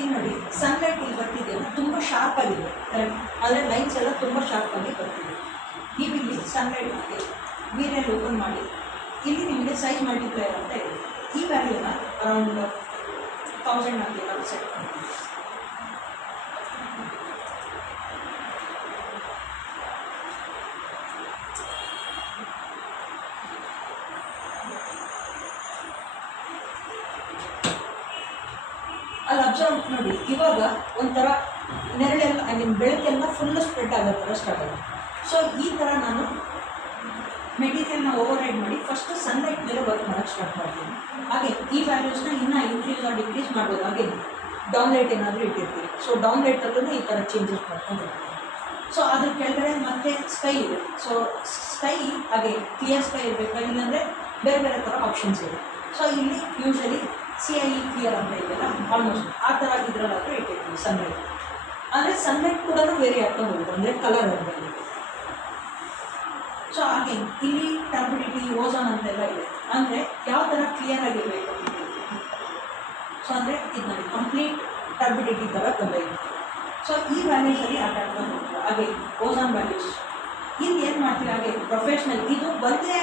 ಇಲ್ಲಿ ನೋಡಿ, ಸನ್ಲೈಟ್ ಇಲ್ಲಿ ಬರ್ತಿದೆಯಲ್ಲ ತುಂಬ ಶಾರ್ಪ್ ಆಗಿದೆ. ಆದರೆ ಲೈನ್ಸ್ ಎಲ್ಲ ತುಂಬ ಶಾರ್ಪ್ ಆಗಿ ಬರ್ತಿದೆ. ನೀವು ಇಲ್ಲಿ ಸನ್ಲೈಟ್ ಮಾಡಿ ವೀರಲ್ಲಿ ಓಪನ್ ಮಾಡಿ, ಇಲ್ಲಿ ನಿಮಗೆ ಸೈಜ್ ಮಲ್ಟಿಪ್ಲೇಯರ್ ಅಂತ ಇದೆ. ಈ ವ್ಯಾಲ್ಯೂನ ಅರೌಂಡ್ 1000 ಆಗಿ ನಾವು ಸೆಟ್ ಮಾಡ್ತೀವಿ. ಅಲ್ಲಿ ಅಬ್ಸರ್ವ್ ನೋಡಿ, ಇವಾಗ ಒಂಥರ ನೆರಳೆಲ್ಲ ಬೆಳಕೆಲ್ಲ ಫುಲ್ಲು ಸ್ಪ್ರೆಡ್ ಆಗೋ ಥರ ಸ್ಟಾರ್ಟ್ ಆಗುತ್ತೆ. ಸೊ ಈ ಥರ ನಾನು ಮೆಟೀರಿಯಲ್ನ ಓವರ್ ರೈಡ್ ಮಾಡಿ ಫಸ್ಟ್ ಸನ್ಲೈಟ್ ಮೇಲೆ ವರ್ಕ್ ಮಾಡೋಕ್ಕೆ ಸ್ಟಾರ್ಟ್ ಮಾಡ್ತೀನಿ. ಹಾಗೆ ಈ ವ್ಯಾಲ್ಯೂಸ್ನ ಇನ್ನೂ ಇನ್ಕ್ರೀಸ್ ಆರ್ ಡಿಕ್ರೀಸ್ ಮಾಡ್ಬೋದು. ಹಾಗೆ ಡೌನ್ ಲೈಟ್ ಏನಾದರೂ ಇಟ್ಟಿರ್ತೀವಿ. ಸೊ ಡೌನ್ ಲೈಟಲ್ಲೂ ಈ ಥರ ಚೇಂಜಸ್ ಮಾಡ್ಕೊಂಡು ಹೋಗ್ತೀವಿ. ಸೊ ಅದ್ರ ಕೆಳಗಡೆ ಮತ್ತೆ ಸ್ಕೈ ಇದೆ. ಸೊ ಸ್ಕೈ ಹಾಗೆ ಕ್ಲಿಯರ್ ಸ್ಕೈ ಇರಬೇಕಾ, ಇಲ್ಲಾಂದರೆ ಬೇರೆ ಬೇರೆ ಥರ ಆಪ್ಷನ್ಸ್ ಇದೆ. ಸೊ ಇಲ್ಲಿ ಯೂಶಲಿ CIE ಕ್ಲಿಯರ್ ಅಂತ ಇದೆಯಲ್ಲ, ಆಲ್ಮೋಸ್ಟ್ ಆ ಥರ ಇದರಲ್ಲಾದರೂ ಇಟ್ಟಿರ್ತೀವಿ ಸನ್ಲೈಟ್. ಅಂದರೆ ಸನ್ಲೈಟ್ ಕೂಡ ವೇರಿ ಆಗ್ತಾ ಹೋಗುತ್ತೆ, ಅಂದರೆ ಕಲರ್ ಬಂದಲ್ಲಿ. ಸೊ ಹಾಗೆ ಇಲ್ಲಿ ಟರ್ಬಿಡಿಟಿ, ಓಝೋನ್ ಅಂತೆಲ್ಲ ಇದೆ. ಅಂದರೆ ಯಾವ ಥರ ಕ್ಲಿಯರ್ ಆಗಿರಬೇಕು ಅಂತ. ಸೊ ಅಂದರೆ ಇದು ನೋಡಿ ಕಂಪ್ಲೀಟ್ ಟರ್ಬಿಡಿಟಿ ಥರ ಬಂದೈತೆ. ಸೊ ಈ ವ್ಯಾಲ್ಯೂಸಲ್ಲಿ ಆಟ ಆಡ್ಕೊಂಡು ಹೋಗ್ತೀವಿ. ಹಾಗೆ ಓಝೋನ್ ವ್ಯಾಲ್ಯೂಸ್ ಇಲ್ಲಿ ಏನು ಮಾಡ್ತೀವಿ, ಹಾಗೆ ಪ್ರೊಫೆಷ್ನಲ್ ಇದು ಒಂದೇ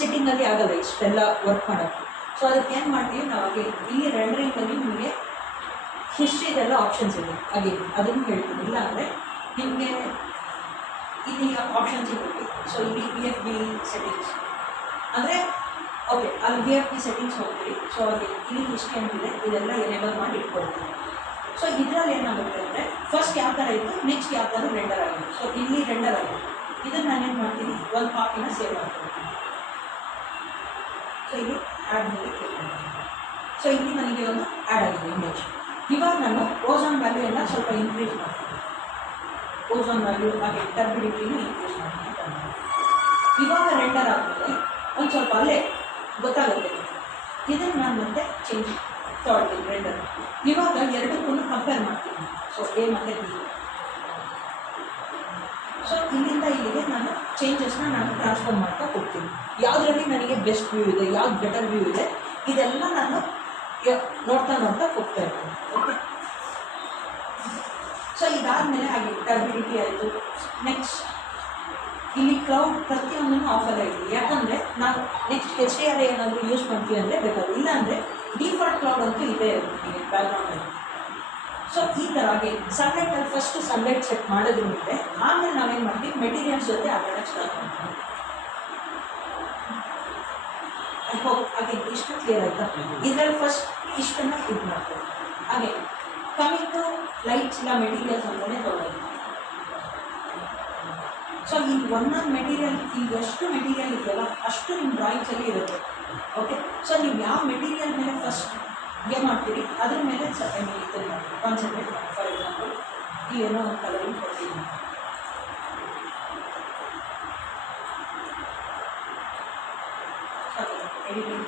ಸಿಟ್ಟಿಂಗಲ್ಲಿ ಆಗಲ್ಲ ಇಷ್ಟೆಲ್ಲ ವರ್ಕ್ ಮಾಡೋಕ್ಕೆ. ಸೊ ಅದಕ್ಕೆ ಏನು ಮಾಡ್ತೀವಿ ನಾವು, ಹಾಗೆ ಇಲ್ಲಿ ರೆಂಡರಿಂಗಲ್ಲಿ ನಿಮಗೆ ಹಿಸ್ಟ್ರಿದೆಲ್ಲ ಆಪ್ಷನ್ಸ್ ಇದೆ. ಹಾಗೆ ಅದನ್ನು ಹೇಳ್ತೀನಿ. ಇಲ್ಲ ಅಂದರೆ ನಿಮಗೆ ಇಲ್ಲಿ ಆಪ್ಷನ್ಸ್ ಇರುತ್ತೆ. ಸೊ ಇಲ್ಲಿ VFB ಸೆಟ್ಟಿಂಗ್ಸ್ ಅಂದರೆ ಓಕೆ, ಅಲ್ಲಿ VFB ಸೆಟ್ಟಿಂಗ್ಸ್ ಹೋಗ್ತೀವಿ. ಸೊ ಹಾಗೆ ಇಲ್ಲಿ ಹಿಸ್ಟ್ರಿ ಅಂತಿದೆ, ಇದೆಲ್ಲ ಏನೇನೋ ಮಾಡಿ ಇಟ್ಕೊಳ್ತೀವಿ. ಸೊ ಇದರಲ್ಲಿ ಏನಾಗುತ್ತೆ ಅಂದರೆ ಫಸ್ಟ್ ಯಾವ ಥರ ಇತ್ತು, ನೆಕ್ಸ್ಟ್ ಯಾವ ಥರ ರೆಂಡರ್ ಆಗಿದೆ. ಸೊ ಇಲ್ಲಿ ರೆಂಡರ್ ಆಗಿದೆ. ಇದನ್ನು ನಾನೇನು ಮಾಡ್ತೀನಿ, ಒಂದು ಕಾಪಿನ ಸೇವ್ ಮಾಡ್ಕೊಳ್ತೀನಿ. ಸೊ ಇಲ್ಲಿ ಆ್ಯಡ್ ಮೇಲೆ ಕ್ಲಿಕ್ ಮಾಡ್ತೀನಿ. ಸೊ ಇಲ್ಲಿ ನನಗೆ ಒಂದು ಆ್ಯಡ್ ಆಗಿದೆ ಇಮೇಜ್. ಇವಾಗ ನಾನು ಓಝೋನ್ ವ್ಯಾಲ್ಯೂ ಎಲ್ಲ ಸ್ವಲ್ಪ ಇನ್ಕ್ರೀಸ್ ಮಾಡ್ತೀನಿ. ಓಝೋನ್ ವ್ಯಾಲ್ಯೂ ಹಾಗೆ ಟರ್ಬಿಡಿಟಿನೂ ಇನ್ಕ್ರೀಸ್ ಮಾಡ್ತೀನಿ. ಇವಾಗ ರೆಂಡರ್ ಆದಮೇಲೆ ಒಂದು ಸ್ವಲ್ಪ ಅಲ್ಲೇ ಗೊತ್ತಾಗುತ್ತೆ. ಇದನ್ನು ನಾನು ಮತ್ತೆ ಚೇಂಜ್ ತೊಗೊಳ್ತೀನಿ ರೆಂಡರ್. ಇವಾಗ ಎರಡಕ್ಕೂ ಕಂಪೇರ್ ಮಾಡ್ತೀನಿ. ಸೊ A ಮತ್ತು B. ಸೊ ಇಲ್ಲಿಂದ ಇಲ್ಲಿಗೆ ನಾನು ಚೇಂಜಸ್ನ ನಾನು ಟ್ರಾನ್ಸ್ಫರ್ ಮಾಡ್ತಾ ಹೋಗ್ತೀನಿ. ಯಾವುದರಲ್ಲಿ ನನಗೆ ಬೆಸ್ಟ್ ವ್ಯೂ ಇದೆ, ಯಾವ್ದು ಬೆಟರ್ ವ್ಯೂ ಇದೆ, ಇದೆಲ್ಲ ನಾನು ನೋಡ್ತಾ ಹೋಗ್ತಾ ಇರ್ತೀನಿ. ಓಕೆ, ಸೊ ಇದಾದಮೇಲೆ ಹಾಗೆ ಟರ್ಬಿಡಿಟಿ ಆಯಿತು. ನೆಕ್ಸ್ಟ್ ಇಲ್ಲಿ ಕ್ಲೌಡ್ ಪ್ರತಿಯೊಂದನ್ನು ಆಫರ್ ಆಗಿದೆ. ಯಾಕಂದರೆ ನಾವು ನೆಕ್ಸ್ಟ್ HDR ಏನಾದರೂ ಯೂಸ್ ಮಾಡ್ತೀವಿ ಅಂದರೆ ಬೇಕಾದ್ರೆ, ಇಲ್ಲಾಂದರೆ ಡಿಫಾಲ್ಟ್ ಕ್ಲೌಡ್ ಅಂತೂ ಇದೇ ಇರುತ್ತೆ ಬ್ಯಾಕ್ಗ್ರೌಂಡಲ್ಲಿ. ಸೊ ಈ ಥರ ಹಾಗೆ ಸನ್ಲೈಟಲ್ಲಿ ಫಸ್ಟು ಸನ್ಲೈಟ್ ಸೆಟ್ ಮಾಡೋದ್ರ ಮುಂದೆ ಆಮೇಲೆ ನಾವೇನು ಮಾಡ್ತೀವಿ, ಮೆಟೀರಿಯಲ್ಸ್ ಜೊತೆ ಆಟಾಡೋಕ್ಕೆ ಸ್ಟಾರ್ಟ್ ಮಾಡ್ತೀವಿ. ಹಾಗೆ ಇಷ್ಟು ಕ್ಲಿಯರ್ ಆಯಿತಾ. ಇದರಲ್ಲಿ ಫಸ್ಟ್ ಇಷ್ಟನ್ನು ಇದು ಮಾಡ್ತೀವಿ. ಹಾಗೆ ಕಮಿಂಗ್ ಟು ಲೈಟ್ಸ್ ಇಲ್ಲ ಮೆಟೀರಿಯಲ್ಸ್ ಅಂತಲೇ ತೊಗೊಳ್ಳೋದು. ಸೊ ಈ ಒಂದೊಂದು ಮೆಟೀರಿಯಲ್ ಈಗ ಎಷ್ಟು ಮೆಟೀರಿಯಲ್ ಇದೆಯಲ್ಲ ಅಷ್ಟು ನಿಮ್ಮ ಡ್ರಾಯಿಂಗ್ಸಲ್ಲಿ ಇರುತ್ತೆ. ಓಕೆ, ಸೊ ನೀವು ಯಾವ ಮೆಟೀರಿಯಲ್ ಮೇಲೆ ಫಸ್ಟ್ ಏನು ಮಾಡ್ತೀರಿ ಅದ್ರ ಮೇಲೆ ನೀವು ಇದನ್ನು ಕಾನ್ಸಂಟ್ರೇಟ್ ಮಾಡಿ. ಫಾರ್ ಎಕ್ಸಾಂಪಲ್ ಈ ಏನೋ ಒಂದು ಕಲರಿಂಗ್ ಕೊಡ್ತೀನಿ, ಎಡಿಟಿಂಗ್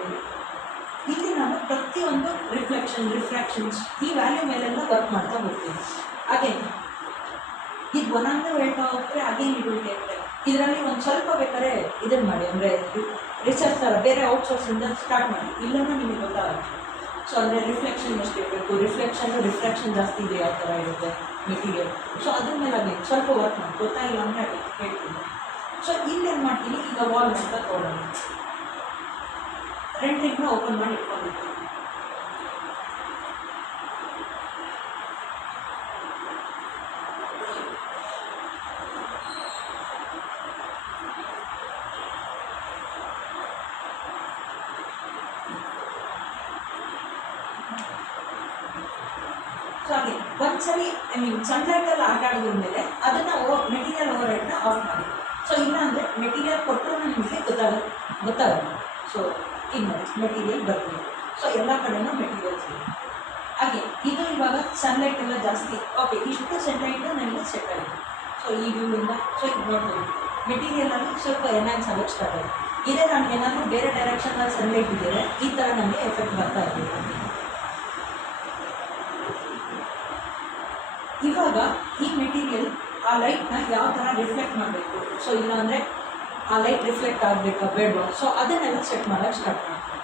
ಇಲ್ಲಿ ನಾನು ಪ್ರತಿಯೊಂದು ರಿಫ್ರಾಕ್ಷನ್ಸ್ ಈ ವ್ಯಾಲ್ಯೂ ಮೇಲೆಲ್ಲ ವರ್ಕ್ ಮಾಡ್ತಾ ಹೋಗ್ತೀನಿ. ಹಾಗೆ ಈಗ ಒಂದೊಂದು ಹೇಳ್ತಾ ಹೋಗ್ತಾರೆ, ಅಗೇನ್ ಇದು ಟೇಕ್ ಇದರಲ್ಲಿ ಒಂದು ಸ್ವಲ್ಪ ಬೇಕಾದ್ರೆ ಇದನ್ನು ಮಾಡಿ, ಅಂದರೆ ರಿಸರ್ಚ್ ಥರ ಬೇರೆ ಔಟ್ಸೋರ್ಸಿಂದ ಸ್ಟಾರ್ಟ್ ಮಾಡಿ, ಇಲ್ಲೂ ನಿಮಗೆ ಗೊತ್ತಾಗುತ್ತೆ. ಸೊ ಅಂದರೆ ರಿಫ್ಲೆಕ್ಷನ್ ಎಷ್ಟು ಇರಬೇಕು, ರಿಫ್ರಾಕ್ಷನ್ ಜಾಸ್ತಿ ಇದೆ ಯಾವ ಥರ ಇರುತ್ತೆ ಮೆಟೀರಿಯಲ್. ಸೊ ಅದ್ರ ಮೇಲೆ ಅದೇ ಸ್ವಲ್ಪ ವರ್ಕ್ ಮಾಡಿ, ಗೊತ್ತಾಗಿಲ್ಲ ಅಂದರೆ ಅದೇ ಹೇಳ್ತೀನಿ. ಸೊ ಇಲ್ಲೇನು ಮಾಡ್ತೀನಿ, ಈಗ ವಾಲ್ ಅಂತ ತೊಗೊಳ್ಳೋಣ, ರೆಂಟ್ರಿಂಗ್ನ ಓಪನ್ ಮಾಡಿ ಇಟ್ಕೊಂಡಿರ್ತೀನಿ. ಸೊ ಹಾಗೆ ಒಂದ್ಸರಿ ಸನ್ಲೈಟಲ್ಲಿ ಆಟ ಆಡಿದ ಮೇಲೆ ಅದನ್ನು ಮೆಟೀರಿಯಲ್ ಓವರ್ ಹೆಡ್ನ ಆಫ್ ಮಾಡಿ. ಸೊ ಇಲ್ಲ ಅಂದರೆ ಮೆಟೀರಿಯಲ್ ಕೊಟ್ಟರು ನಿಮಗೆ ಗೊತ್ತಾಗಲ್ಲ. ಸೊ ಈಗ ನೋಡಿ ಮೆಟೀರಿಯಲ್ ಬರ್ತೀನಿ. ಸೊ ಎಲ್ಲ ಕಡೆನೂ ಮೆಟೀರಿಯಲ್ಸ್ ಇದೆ. ಹಾಗೆ ಇದು ಇವಾಗ ಸನ್ಲೈಟ್ ಎಲ್ಲ ಜಾಸ್ತಿ, ಓಕೆ ಇಷ್ಟು ಸನ್ಲೈಟು ನನಗೆ ಸೆಟ್ ಆಗಿದೆ. ಸೊ ಈ ವ್ಯೂವಿಂದ ಸೊ ಈಗ ನೋಡ್ಬೋದು ಮೆಟೀರಿಯಲಲ್ಲಿ ಸ್ವಲ್ಪ ಎನ್ಹಾನ್ಸ್ ಆಗೋಕ್ಕೆ ಸ್ಟಾರ್ಟ್ ಆಗಿದೆ. ಇದೇ ನನಗೆ ಏನಾದರೂ ಬೇರೆ ಡೈರೆಕ್ಷನಲ್ಲಿ ಸನ್ಲೈಟ್ ಇದ್ದರೆ ಈ ಥರ ನನಗೆ ಎಫೆಕ್ಟ್ ಬರ್ತಾ ಇರಲಿಲ್ಲ. ಇವಾಗ ಈ ಮೆಟೀರಿಯಲ್ ಆ ಲೈಟ್ನ ಯಾವ ಥರ ರಿಫ್ಲೆಕ್ಟ್ ಮಾಡಬೇಕು, ಸೊ ಇಲ್ಲಾಂದರೆ ಆ ಲೈಟ್ ರಿಫ್ಲೆಕ್ಟ್ ಆಗಬೇಕಾ ಬೇಡವಾ, ಸೊ ಅದನ್ನೆಲ್ಲ ಸೆಟ್ ಮಾಡೋಕ್ಕೆ ಸ್ಟಾರ್ಟ್ ಮಾಡ್ತೀನಿ.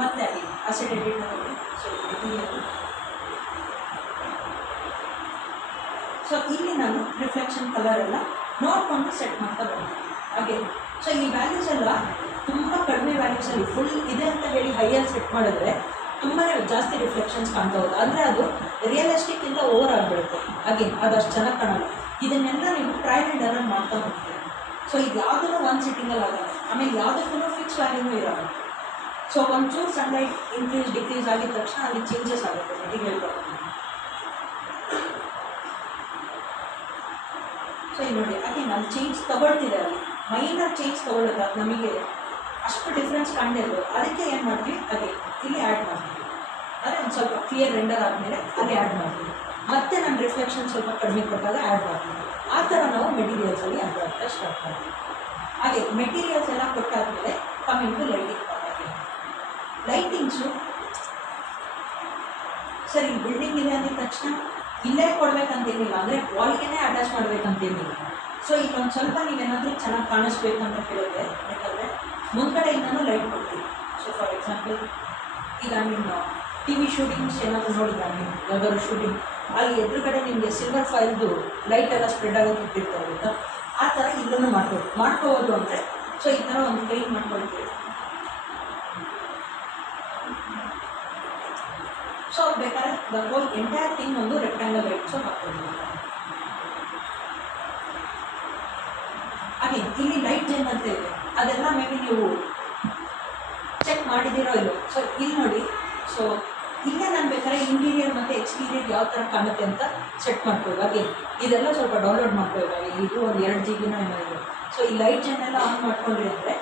ಮತ್ತೆ ಅಲ್ಲಿ ಅಸೆಟ್ ಎಡಿಟ್ ಮಾಡಿ. ಸೊ ಮೆಟೀರಿಯಲ್, ಸೊ ಇಲ್ಲಿ ನಾನು ರಿಫ್ಲೆಕ್ಷನ್ ಕಲರ್ ಎಲ್ಲ ನೋಡಿಕೊಂಡು ಸೆಟ್ ಮಾಡ್ತಾ ಬರ್ತೀನಿ. ಹಾಗೆ ಸೊ ಈ ವ್ಯಾಲ್ಯೂಸ್ ಎಲ್ಲ ತುಂಬ ಕಡಿಮೆ ವ್ಯಾಲ್ಯೂಸಲ್ಲಿ ಫುಲ್ ಇದೆ ಅಂತ ಹೇಳಿ ಹೈಯಲ್ಲಿ ಸೆಟ್ ಮಾಡಿದ್ರೆ ತುಂಬಾ ಜಾಸ್ತಿ ರಿಫ್ಲೆಕ್ಷನ್ಸ್ ಕಾಣ್ತಾ ಹೋಗುತ್ತೆ, ಅಂದರೆ ಅದು ರಿಯಲಿಸ್ಟಿಕ್ಕಿಂತ ಓವರ್ ಆಗಿಬಿಡುತ್ತೆ. ಹಾಗೆ ಅದಷ್ಟು ಚೆನ್ನಾಗಿ ಕಾಣಲ್ಲ. ಇದನ್ನೆಲ್ಲ ನೀವು ಟ್ರಯಲ್ ಆ್ಯಂಡ್ ಎರರ್ ಮಾಡ್ತಾ ಹೋಗ್ತೀರಿ. ಸೊ ಇದು ಯಾವುದೂ ಒಂದು ಸಿಟ್ಟಿಂಗಲ್ಲಿ ಆಗಲ್ಲ, ಆಮೇಲೆ ಯಾವುದಕ್ಕೂ ಫಿಕ್ಸ್ ವ್ಯಾಲ್ಯೂನೂ ಇರೋಲ್ಲ. ಸೊ ಒಂಚೂರು ಸನ್ಲೈಟ್ ಇನ್ಕ್ರೀಸ್ ಡಿಕ್ರೀಸ್ ಆಗಿದ ತಕ್ಷಣ ಅಲ್ಲಿ ಚೇಂಜಸ್ ಆಗುತ್ತೆ ಮೆಟೀರಿಯಲ್ ಪ್ರಾಪರ್ಟಿ. ಸೊ ಇಲ್ಲಿ ನೋಡಿ ಹಾಗೆ ನಾನು ಚೇಂಜ್ ತೊಗೊಳ್ತಿದ್ದೆ, ಅಲ್ಲಿ ಮೈನರ್ ಚೇಂಜ್ ತೊಗೊಳ್ಳೋದು ಅದು ನಮಗೆ ಅಷ್ಟು ಡಿಫ್ರೆನ್ಸ್ ಕಾಣದೇ ಇರೋದು. ಅದಕ್ಕೆ ಏನು ಮಾಡ್ತೀವಿ, ಹಾಗೆ ಇಲ್ಲಿ ಆ್ಯಡ್ ಮಾಡ್ತೀವಿ, ಅಂದರೆ ಒಂದು ಸ್ವಲ್ಪ ಕ್ಲಿಯರ್ ರೆಂಡರ್ ಆದಮೇಲೆ ಅಲ್ಲಿ ಆ್ಯಡ್ ಮಾಡ್ತೀವಿ. ಮತ್ತೆ ನಾನು ರಿಫ್ಲೆಕ್ಷನ್ ಸ್ವಲ್ಪ ಕಡಿಮೆ ಕೊಟ್ಟಾಗ ಆ್ಯಡ್ ಮಾಡ್ತೀವಿ. ಆ ಥರ ನಾವು ಮೆಟೀರಿಯಲ್ಸಲ್ಲಿ ಆ್ಯಡ್ ಮಾಡ್ತಾ ಸ್ಟಾರ್ಟ್ ಮಾಡ್ತೀವಿ. ಹಾಗೆ ಮೆಟೀರಿಯಲ್ಸ್ ಎಲ್ಲ ಕೊಟ್ಟಾದಮೇಲೆ coming to lighting part. Lightings sir ಈಗ ಬಿಲ್ಡಿಂಗ್ ಇದೆ ಅಂದಿದ ತಕ್ಷಣ ಇಲ್ಲೇ ಕೊಡಬೇಕಂತೇನಿಲ್ಲ, ಅಂದರೆ ವಾಲ್ಗೇ ಅಟ್ಯಾಚ್ ಮಾಡಬೇಕಂತೇನಿಲ್ಲ. ಸೊ ಈಗ ಒಂದು ಸ್ವಲ್ಪ ನೀವೇನಾದರೂ ಚೆನ್ನಾಗಿ ಕಾಣಿಸ್ಬೇಕಂತ ಹೇಳಿದ್ರೆ ಯಾಕಂದರೆ ಮುಂದ್ಗಡೆಯಿಂದನೂ ಲೈಟ್ ಕೊಡ್ತೀವಿ. ಸೊ ಫಾರ್ ಎಕ್ಸಾಂಪಲ್ ಈಗ ನಿಮ್ಮ ಟಿ ವಿ ಶೂಟಿಂಗ್ಸ್ ಏನಾದರೂ ನೋಡಿದ ನೀವು ಯಾವ್ದಾದ್ರು ಶೂಟಿಂಗ್, ಅಲ್ಲಿ ಎದುರುಗಡೆ ನಿಮಗೆ ಸಿಲ್ವರ್ ಫೈಲ್ದು ಲೈಟ್ ಎಲ್ಲ ಸ್ಪ್ರೆಡ್ ಆಗೋದು ಇಟ್ಟಿರ್ತಾರೆ ಗೊತ್ತಾ, ಆ ಥರ ಇಲ್ಲೂ ಮಾಡ್ಕೋಬೋದು ಅಂದರೆ ಸೊ ಈ ಥರ ಒಂದು ಪೇಂಟ್ ಮಾಡ್ಕೊಳ್ತೀವಿ. ಸೊ ಬೇಕಾದ್ರೆ ದ ಹೋಲ್ ಎಂಟೈರ್ ಥಿಂಗ್ ಒಂದು ರೆಕ್ಟ್ಯಾಂಗಲ್ ಲೈಟ್ಸು ಹಾಕ್ಕೊಳ್ತೀವಿ. ಹಾಗೆ ಇಲ್ಲಿ ಲೈಟ್ ಜೆನ್ ಅಂತ ಇದೆ, ಅದೆಲ್ಲ ಮೇ ಬಿ ನೀವು ಚೆಕ್ ಮಾಡಿದ್ದೀರೋ ಇಲ್ಲೋ. ಸೊ ಇಲ್ಲಿ ನೋಡಿ, ಸೊ ಇಲ್ಲೇ ನಾನು ಬೇಕಾದ್ರೆ ಇಂಟೀರಿಯರ್ ಮತ್ತು ಎಕ್ಸ್ಟೀರಿಯರ್ ಯಾವ ಥರ ಕಾಣುತ್ತೆ ಅಂತ ಸೆಟ್ ಮಾಡ್ಕೊಳ್ಳಿ. ಹಾಗೆ ಇದೆಲ್ಲ ಸ್ವಲ್ಪ ಡೌನ್ಲೋಡ್ ಮಾಡ್ಕೊಳ್ಳಿ, ಇದು ಒಂದು 2 GB ಏನೋ ಇದೆ. ಸೊ ಈ ಲೈಟ್ ಜೆನ್ನೆಲ್ಲ ಆನ್ ಮಾಡ್ಕೊಂಡ್ರಿ ಅಂದರೆ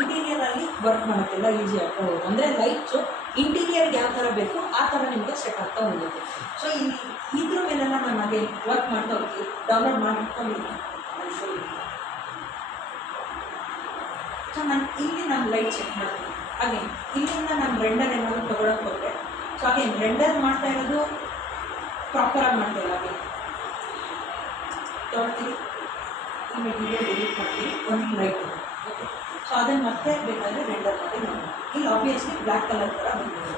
ಇಂಟೀರಿಯರಲ್ಲಿ ವರ್ಕ್ ಮಾಡೋಕ್ಕೆಲ್ಲ ಈಸಿ ಆಗ್ತಾ ಹೋಗೋದು. ಅಂದರೆ ಲೈಟ್ಸು ಇಂಟೀರಿಯರ್ಗೆ ಯಾವ ಥರ ಬೇಕು ಆ ಥರ ನಿಮಗೆ ಸೆಟ್ ಆಗ್ತಾ ಹೋಗುತ್ತೆ. ಸೊ ಇಲ್ಲಿ ಇದ್ರ ಮೇಲೆಲ್ಲ ನಾನು ಹಾಗೆ ವರ್ಕ್ ಮಾಡ್ತಾ ಹೋಗ್ತೀವಿ, ಡೌನ್ಲೋಡ್ ಮಾಡಿ ಇಟ್ಕೊಂಡಿದ್ದೀನಿ. ಸೊ ನಾನು ಲೈಟ್ ಸೆಟ್ ಮಾಡ್ತೀನಿ. ಹಾಗೆ ಇಲ್ಲಿಂದ ನಾನು ರೆಂಡರ್ ಏನಾದರೂ ತೊಗೊಳಕ್ಕೆ ಹೋದರೆ, ಸೊ ಹಾಗೆ ರೆಂಡರ್ ಮಾಡ್ತಾ ಇರೋದು ಪ್ರಾಪರಾಗಿ ಮಾಡ್ತಾಯಿಲ್ಲ. ಹಾಗೆ ತೊಗೊಳ್ತೀವಿ, ಈ ಮೆಟೀರಿಯಲ್ ಡಿಲೀಟ್ ಮಾಡ್ತೀವಿ, ಒಂದು ಲೈಟ್. ಓಕೆ, ಸೊ ಅದನ್ನು ಮತ್ತೆ ಬೇಕಾದರೆ ರೆಂಡರ್ ಮಾಡಿ ನೋಡಿ. ಇಲ್ಲಿ ಆಬ್ವಿಯಸ್ಲಿ ಬ್ಲ್ಯಾಕ್ ಕಲರ್ ಥರ ಬಂದಿದೆ.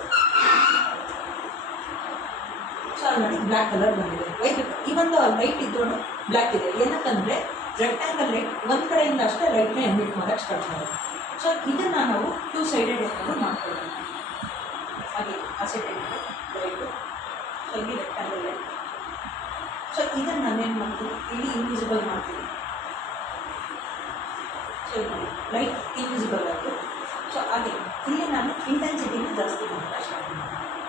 ಸೊ ಅಲ್ಲಿ ನೋಡಿ ಬ್ಲ್ಯಾಕ್ ಕಲರ್ ಬಂದಿದೆ. ವೈಟ್ ಇವೊಂದು ಲೈಟ್ ಇದ್ರೂ ಬ್ಲ್ಯಾಕ್ ಇದೆ, ಏನಕ್ಕಂದರೆ ರೆಕ್ಟ್ಯಾಂಗಲ್ ಲೈಟ್ ಒಂದು ಕಡೆಯಿಂದ ಅಷ್ಟೇ ಲೈಟ್ನ ಎಮಿಟ್ ಮಾಡೋಕ್ಕೆ ಸ್ಟಾರ್ಟ್ ಮಾಡೋದು. ಸೊ ಇದನ್ನು ನಾವು 2 ಸೈಡೆಡ್ ಏನಾದರೂ ಮಾಡ್ಕೊಳ್ಳೋಣ. ಹಾಗೆ ಅಸೆಟ್ ಲೈಟು, ಸೊ ಇಲ್ಲಿ ರೆಕ್ಟ್ಯಾಂಗಲ್ ಲೈಟ್. ಸೊ ಇದನ್ನು ನಾನೇನು ಮಾಡ್ತೀನಿ, ಇಲ್ಲಿ ಇನ್ವಿಸಿಬಲ್ ಮಾಡ್ತೀನಿ. ಸೊ ಇದು ಲೈಟ್ ಇನ್ವಿಸಿಬಲ್ ಆಯಿತು. ಸೊ ಹಾಗೆ ಇಲ್ಲಿ ನಾನು ಇಂಟೆನ್ಸಿಟಿನ ಜಾಸ್ತಿ ಮಾಡೋಕ್ಕೆ ಸ್ಟಾರ್ಟ್ ಮಾಡ್ತೀನಿ.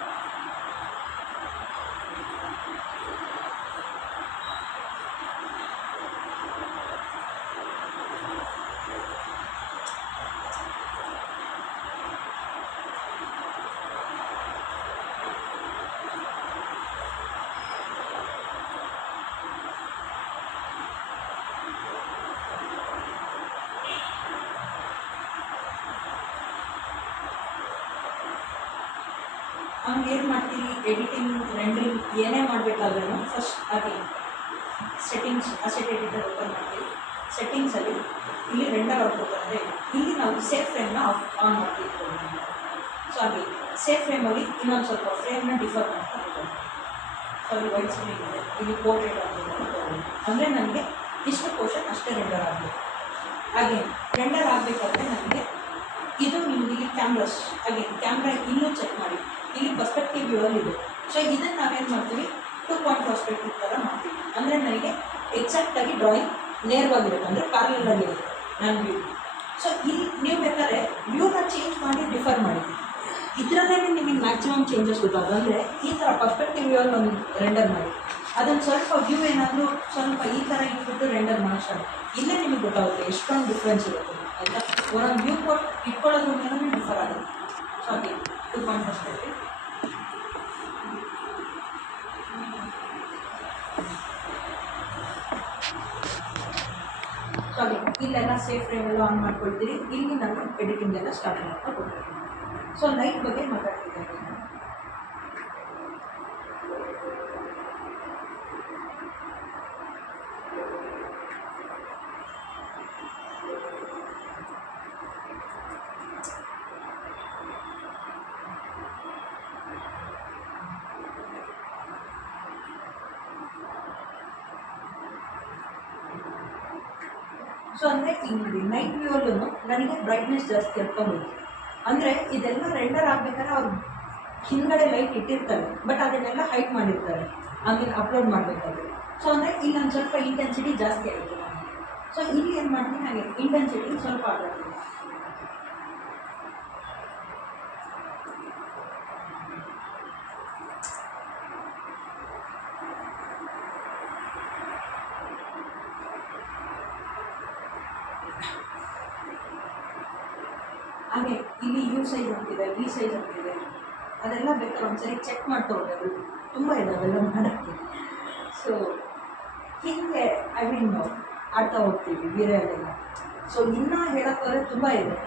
ಅವ್ನು ಏನು ಮಾಡ್ತೀವಿ ಎಡಿಟಿಂಗ್ ರೆಂಡರಿಂಗ್ ಏನೇ ಮಾಡಬೇಕಾದ್ರೂ ಫಸ್ಟ್ ಹಾಗೆ ಸೆಟ್ಟಿಂಗ್ಸ್ ಅಸೆಟ್ ಎಡಿಟರ್ ಓಪನ್ ಮಾಡ್ತೀವಿ. ಸೆಟ್ಟಿಂಗ್ಸಲ್ಲಿ ಇಲ್ಲಿ ರೆಂಡರ್ ಔಟ್ಪುಟ್ ಅಂದರೆ ಇಲ್ಲಿ ನಾವು ಸೇಫ್ ಫ್ರೇಮ್ನ ಆನ್ ಮಾಡ್ತೀವಿ. ಸೊ ಹಾಗೆ ಸೇಫ್ ಫ್ರೇಮಲ್ಲಿ ಇನ್ನೊಂದು ಸ್ವಲ್ಪ ಫ್ರೇಮ್ನ ಡಿಫರ್ ಮಾಡ್ತಾ ಹೋಗ್ಬೋದು. ಸೊ ಅಲ್ಲಿ ವೈಟ್ ಸ್ಕ್ರೀನ್ ಇದೆ, ಇಲ್ಲಿ ಪೋರ್ಟ್ರೇಟ್ ಆಗ್ಬೋದು. ಅಂದರೆ ನನಗೆ ಇಷ್ಟು ಪೋರ್ಷನ್ ಅಷ್ಟೇ ರೆಂಡರ್ ಆಗಬೇಕು. ಹಾಗೆ ರೆಂಡರ್ ಆಗಬೇಕಾದ್ರೆ ನನಗೆ ಇದು ನಿಮಗೆ ಇಲ್ಲಿ ಕ್ಯಾಮ್ರಾಸ್ ಹಾಗೆ ಕ್ಯಾಮ್ರಾ ಇನ್ನೂ ಚೆಕ್ ಮಾಡಿ. ಇಲ್ಲಿ ಪರ್ಸ್ಪೆಕ್ಟಿವ್ ವ್ಯೂವಲ್ಲಿ ಇದೆ. ಸೊ ಇದನ್ನು ನಾವೇನು ಮಾಡ್ತೀವಿ 2 ಪಾಯಿಂಟ್ ಪರ್ಸ್ಪೆಕ್ಟಿವ್ ಥರ ಮಾಡ್ತೀವಿ. ಅಂದರೆ ನನಗೆ ಎಕ್ಸಾಕ್ಟಾಗಿ ಡ್ರಾಯಿಂಗ್ ನೇರವಾಗಿರುತ್ತೆ, ಅಂದರೆ ಪ್ಯಾರಲಲ್ ಆಗಿರುತ್ತೆ ನನ್ನ ವ್ಯೂ. ಸೊ ಇಲ್ಲಿ ನೀವು ಬೇಕಾದ್ರೆ ವ್ಯೂನ ಚೇಂಜ್ ಮಾಡಿ ಡಿಫರ್ ಮಾಡಿ. ಇದರಲ್ಲೇ ನಿಮಗೆ ಮ್ಯಾಕ್ಸಿಮಮ್ ಚೇಂಜಸ್ ಗೊತ್ತಾಗ ಅಂದರೆ ಈ ಥರ ಪರ್ಸ್ಪೆಕ್ಟಿವ್ ವ್ಯೂವಲ್ಲಿ ಒಂದು ರೆಂಡರ್ ಮಾಡಿ. ಅದನ್ನು ಸ್ವಲ್ಪ ವ್ಯೂ ಏನಾದರೂ ಸ್ವಲ್ಪ ಈ ಥರ ಇಟ್ಬಿಟ್ಟು ರೆಂಡರ್ ಮಾಡಿ ಸ್ಟಾರ್ಟ್. ಇಲ್ಲೇ ನಿಮಗೆ ಗೊತ್ತಾಗುತ್ತೆ ಎಷ್ಟೊಂದು ಡಿಫ್ರೆನ್ಸ್ ಇರುತ್ತೆ ಆಯಿತಾ. ಒಂದೊಂದು ವ್ಯೂ ಕೊಟ್ಟು ಇಟ್ಕೊಳ್ಳೋದ್ರ ಮೇಲೆ ಡಿಫರ್ ಆಗುತ್ತೆ. ಸೊ ಹಾಗೆ 2 ಪಾಯಿಂಟ್ ಪರ್ಸ್ಪೆಕ್ಟಿವ್. ಸೊ ಹಾಗೆ ಇಲ್ಲೆಲ್ಲ ಸೇಫ್ ಫ್ರೇಮೆಲ್ಲ ಆನ್ ಮಾಡ್ಕೊಳ್ತೀರಿ. ಇಲ್ಲಿ ನಾನು ಎಡಿಟಿಂಗ್ ಎಲ್ಲ ಸ್ಟಾರ್ಟ್ ಮಾಡ್ತಾ ಹೋಗ್ತೀನಿ. ಸೊ ಲೈಟ್ ಬಗ್ಗೆ ಮಾತಾಡ್ತಿದ್ದೇನೆ. ಸೊ ಅಂದರೆ ಈಗ ನೋಡಿ ನೈಟ್ ವ್ಯೂವಲ್ಲೂ ನನಗೆ ಬ್ರೈಟ್ನೆಸ್ ಜಾಸ್ತಿ ಎತ್ಕೊಂಡ್ಬಿಟ್ಟು, ಅಂದರೆ ಇದೆಲ್ಲ ರೆಂಡರ್ ಆಗಬೇಕಾದ್ರೆ ಅವ್ರು ಹಿಂದ್ಗಡೆ ಲೈಟ್ ಇಟ್ಟಿರ್ತಾರೆ, ಬಟ್ ಅದನ್ನೆಲ್ಲ ಹೈಡ್ ಮಾಡಿರ್ತಾರೆ ಆಮೇಲೆ ಅಪ್ಲೋಡ್ ಮಾಡಬೇಕಾದ್ರೆ. ಸೊ ಅಂದರೆ ಇಲ್ಲಿ ಒಂದು ಸ್ವಲ್ಪ ಇಂಟೆನ್ಸಿಟಿ ಜಾಸ್ತಿ ಆಯಿತು ನಾನು. ಸೊ ಇಲ್ಲಿ ಏನು ಮಾಡ್ತೀನಿ, ಹಾಗೆ ಇಂಟೆನ್ಸಿಟಿ ಸ್ವಲ್ಪ ಆಗುತ್ತೆ. ಹಾಗೆ ಇಲ್ಲಿ ಯು ಸೈಜ್ ಅಂತಿದೆ, ವಿ ಸೈಜ್ ಅಂತಿದೆ, ಅದೆಲ್ಲ ಬೇಕಾದ್ರೆ ಒಂದ್ಸರಿ ಚೆಕ್ ಮಾಡ್ತಾ ಹೋಗೋದು. ತುಂಬ ಇದೆ ಅವೆಲ್ಲ ಮಾಡೋಕ್ಕೆ. ಸೊ ಹೀಗೆ ಐ ಮೀನ್ ಆಡ್ತಾ ಹೋಗ್ತೀವಿ ವೀರೆಯಲ್ಲೆಲ್ಲ. ಸೊ ಇನ್ನೂ ಹೇಳೋಕ್ಕೋದ್ರೆ ತುಂಬ ಇದೆ.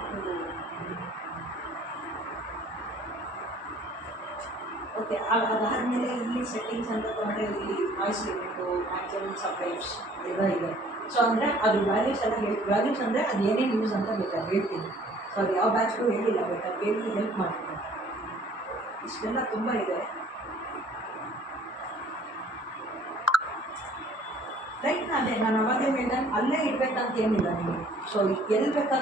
ಓಕೆ, ಅದಾದಮೇಲೆ ಇಲ್ಲಿ ಸೆಟ್ಟಿಂಗ್ಸ್ ಅಂತ ತೊಗೊಂಡ್ರೆ ಇಲ್ಲಿ ವಾಯ್ಸ್ ಲಿಮಿಟು, ಮ್ಯಾಕ್ಸಿಮಮ್ ಸಬ್ಟೈಪ್ಸ್ ಎಲ್ಲ ಇದೆ. ಸೊ ಅಂದರೆ ಅದು ವ್ಯಾಲ್ಯೂಸ್ ಎಲ್ಲ ವ್ಯಾಲ್ಯೂಸ್ ಅಂದರೆ ಅದು ಏನೇನು ಯೂಸ್ ಅಂತ ಬೇಕಾದ್ರೆ ಹೇಳ್ತೀನಿ. ಸೊ ಅದು ಯಾವ ಬ್ಯಾಚ್ಗೂ ಹೇಳಿಲ್ಲ, ಬೇಕಾದ್ರೆ ಕೇಳಿ ಹೆಲ್ಪ್ ಮಾಡ್ತೀನಿ. ಇಷ್ಟೆಲ್ಲ ತುಂಬ ಇದೆ. ರೈಟ್, ಅದೇ ನಾನು ಅವಾಗೇ ಹೇಳಿದೆ, ಅಲ್ಲೇ ಇಡಬೇಕಂತ ಏನಿಲ್ಲ ನಿಮಗೆ. ಸೊ ಎಲ್ಲಿ ಬೇಕಾದ್ರೆ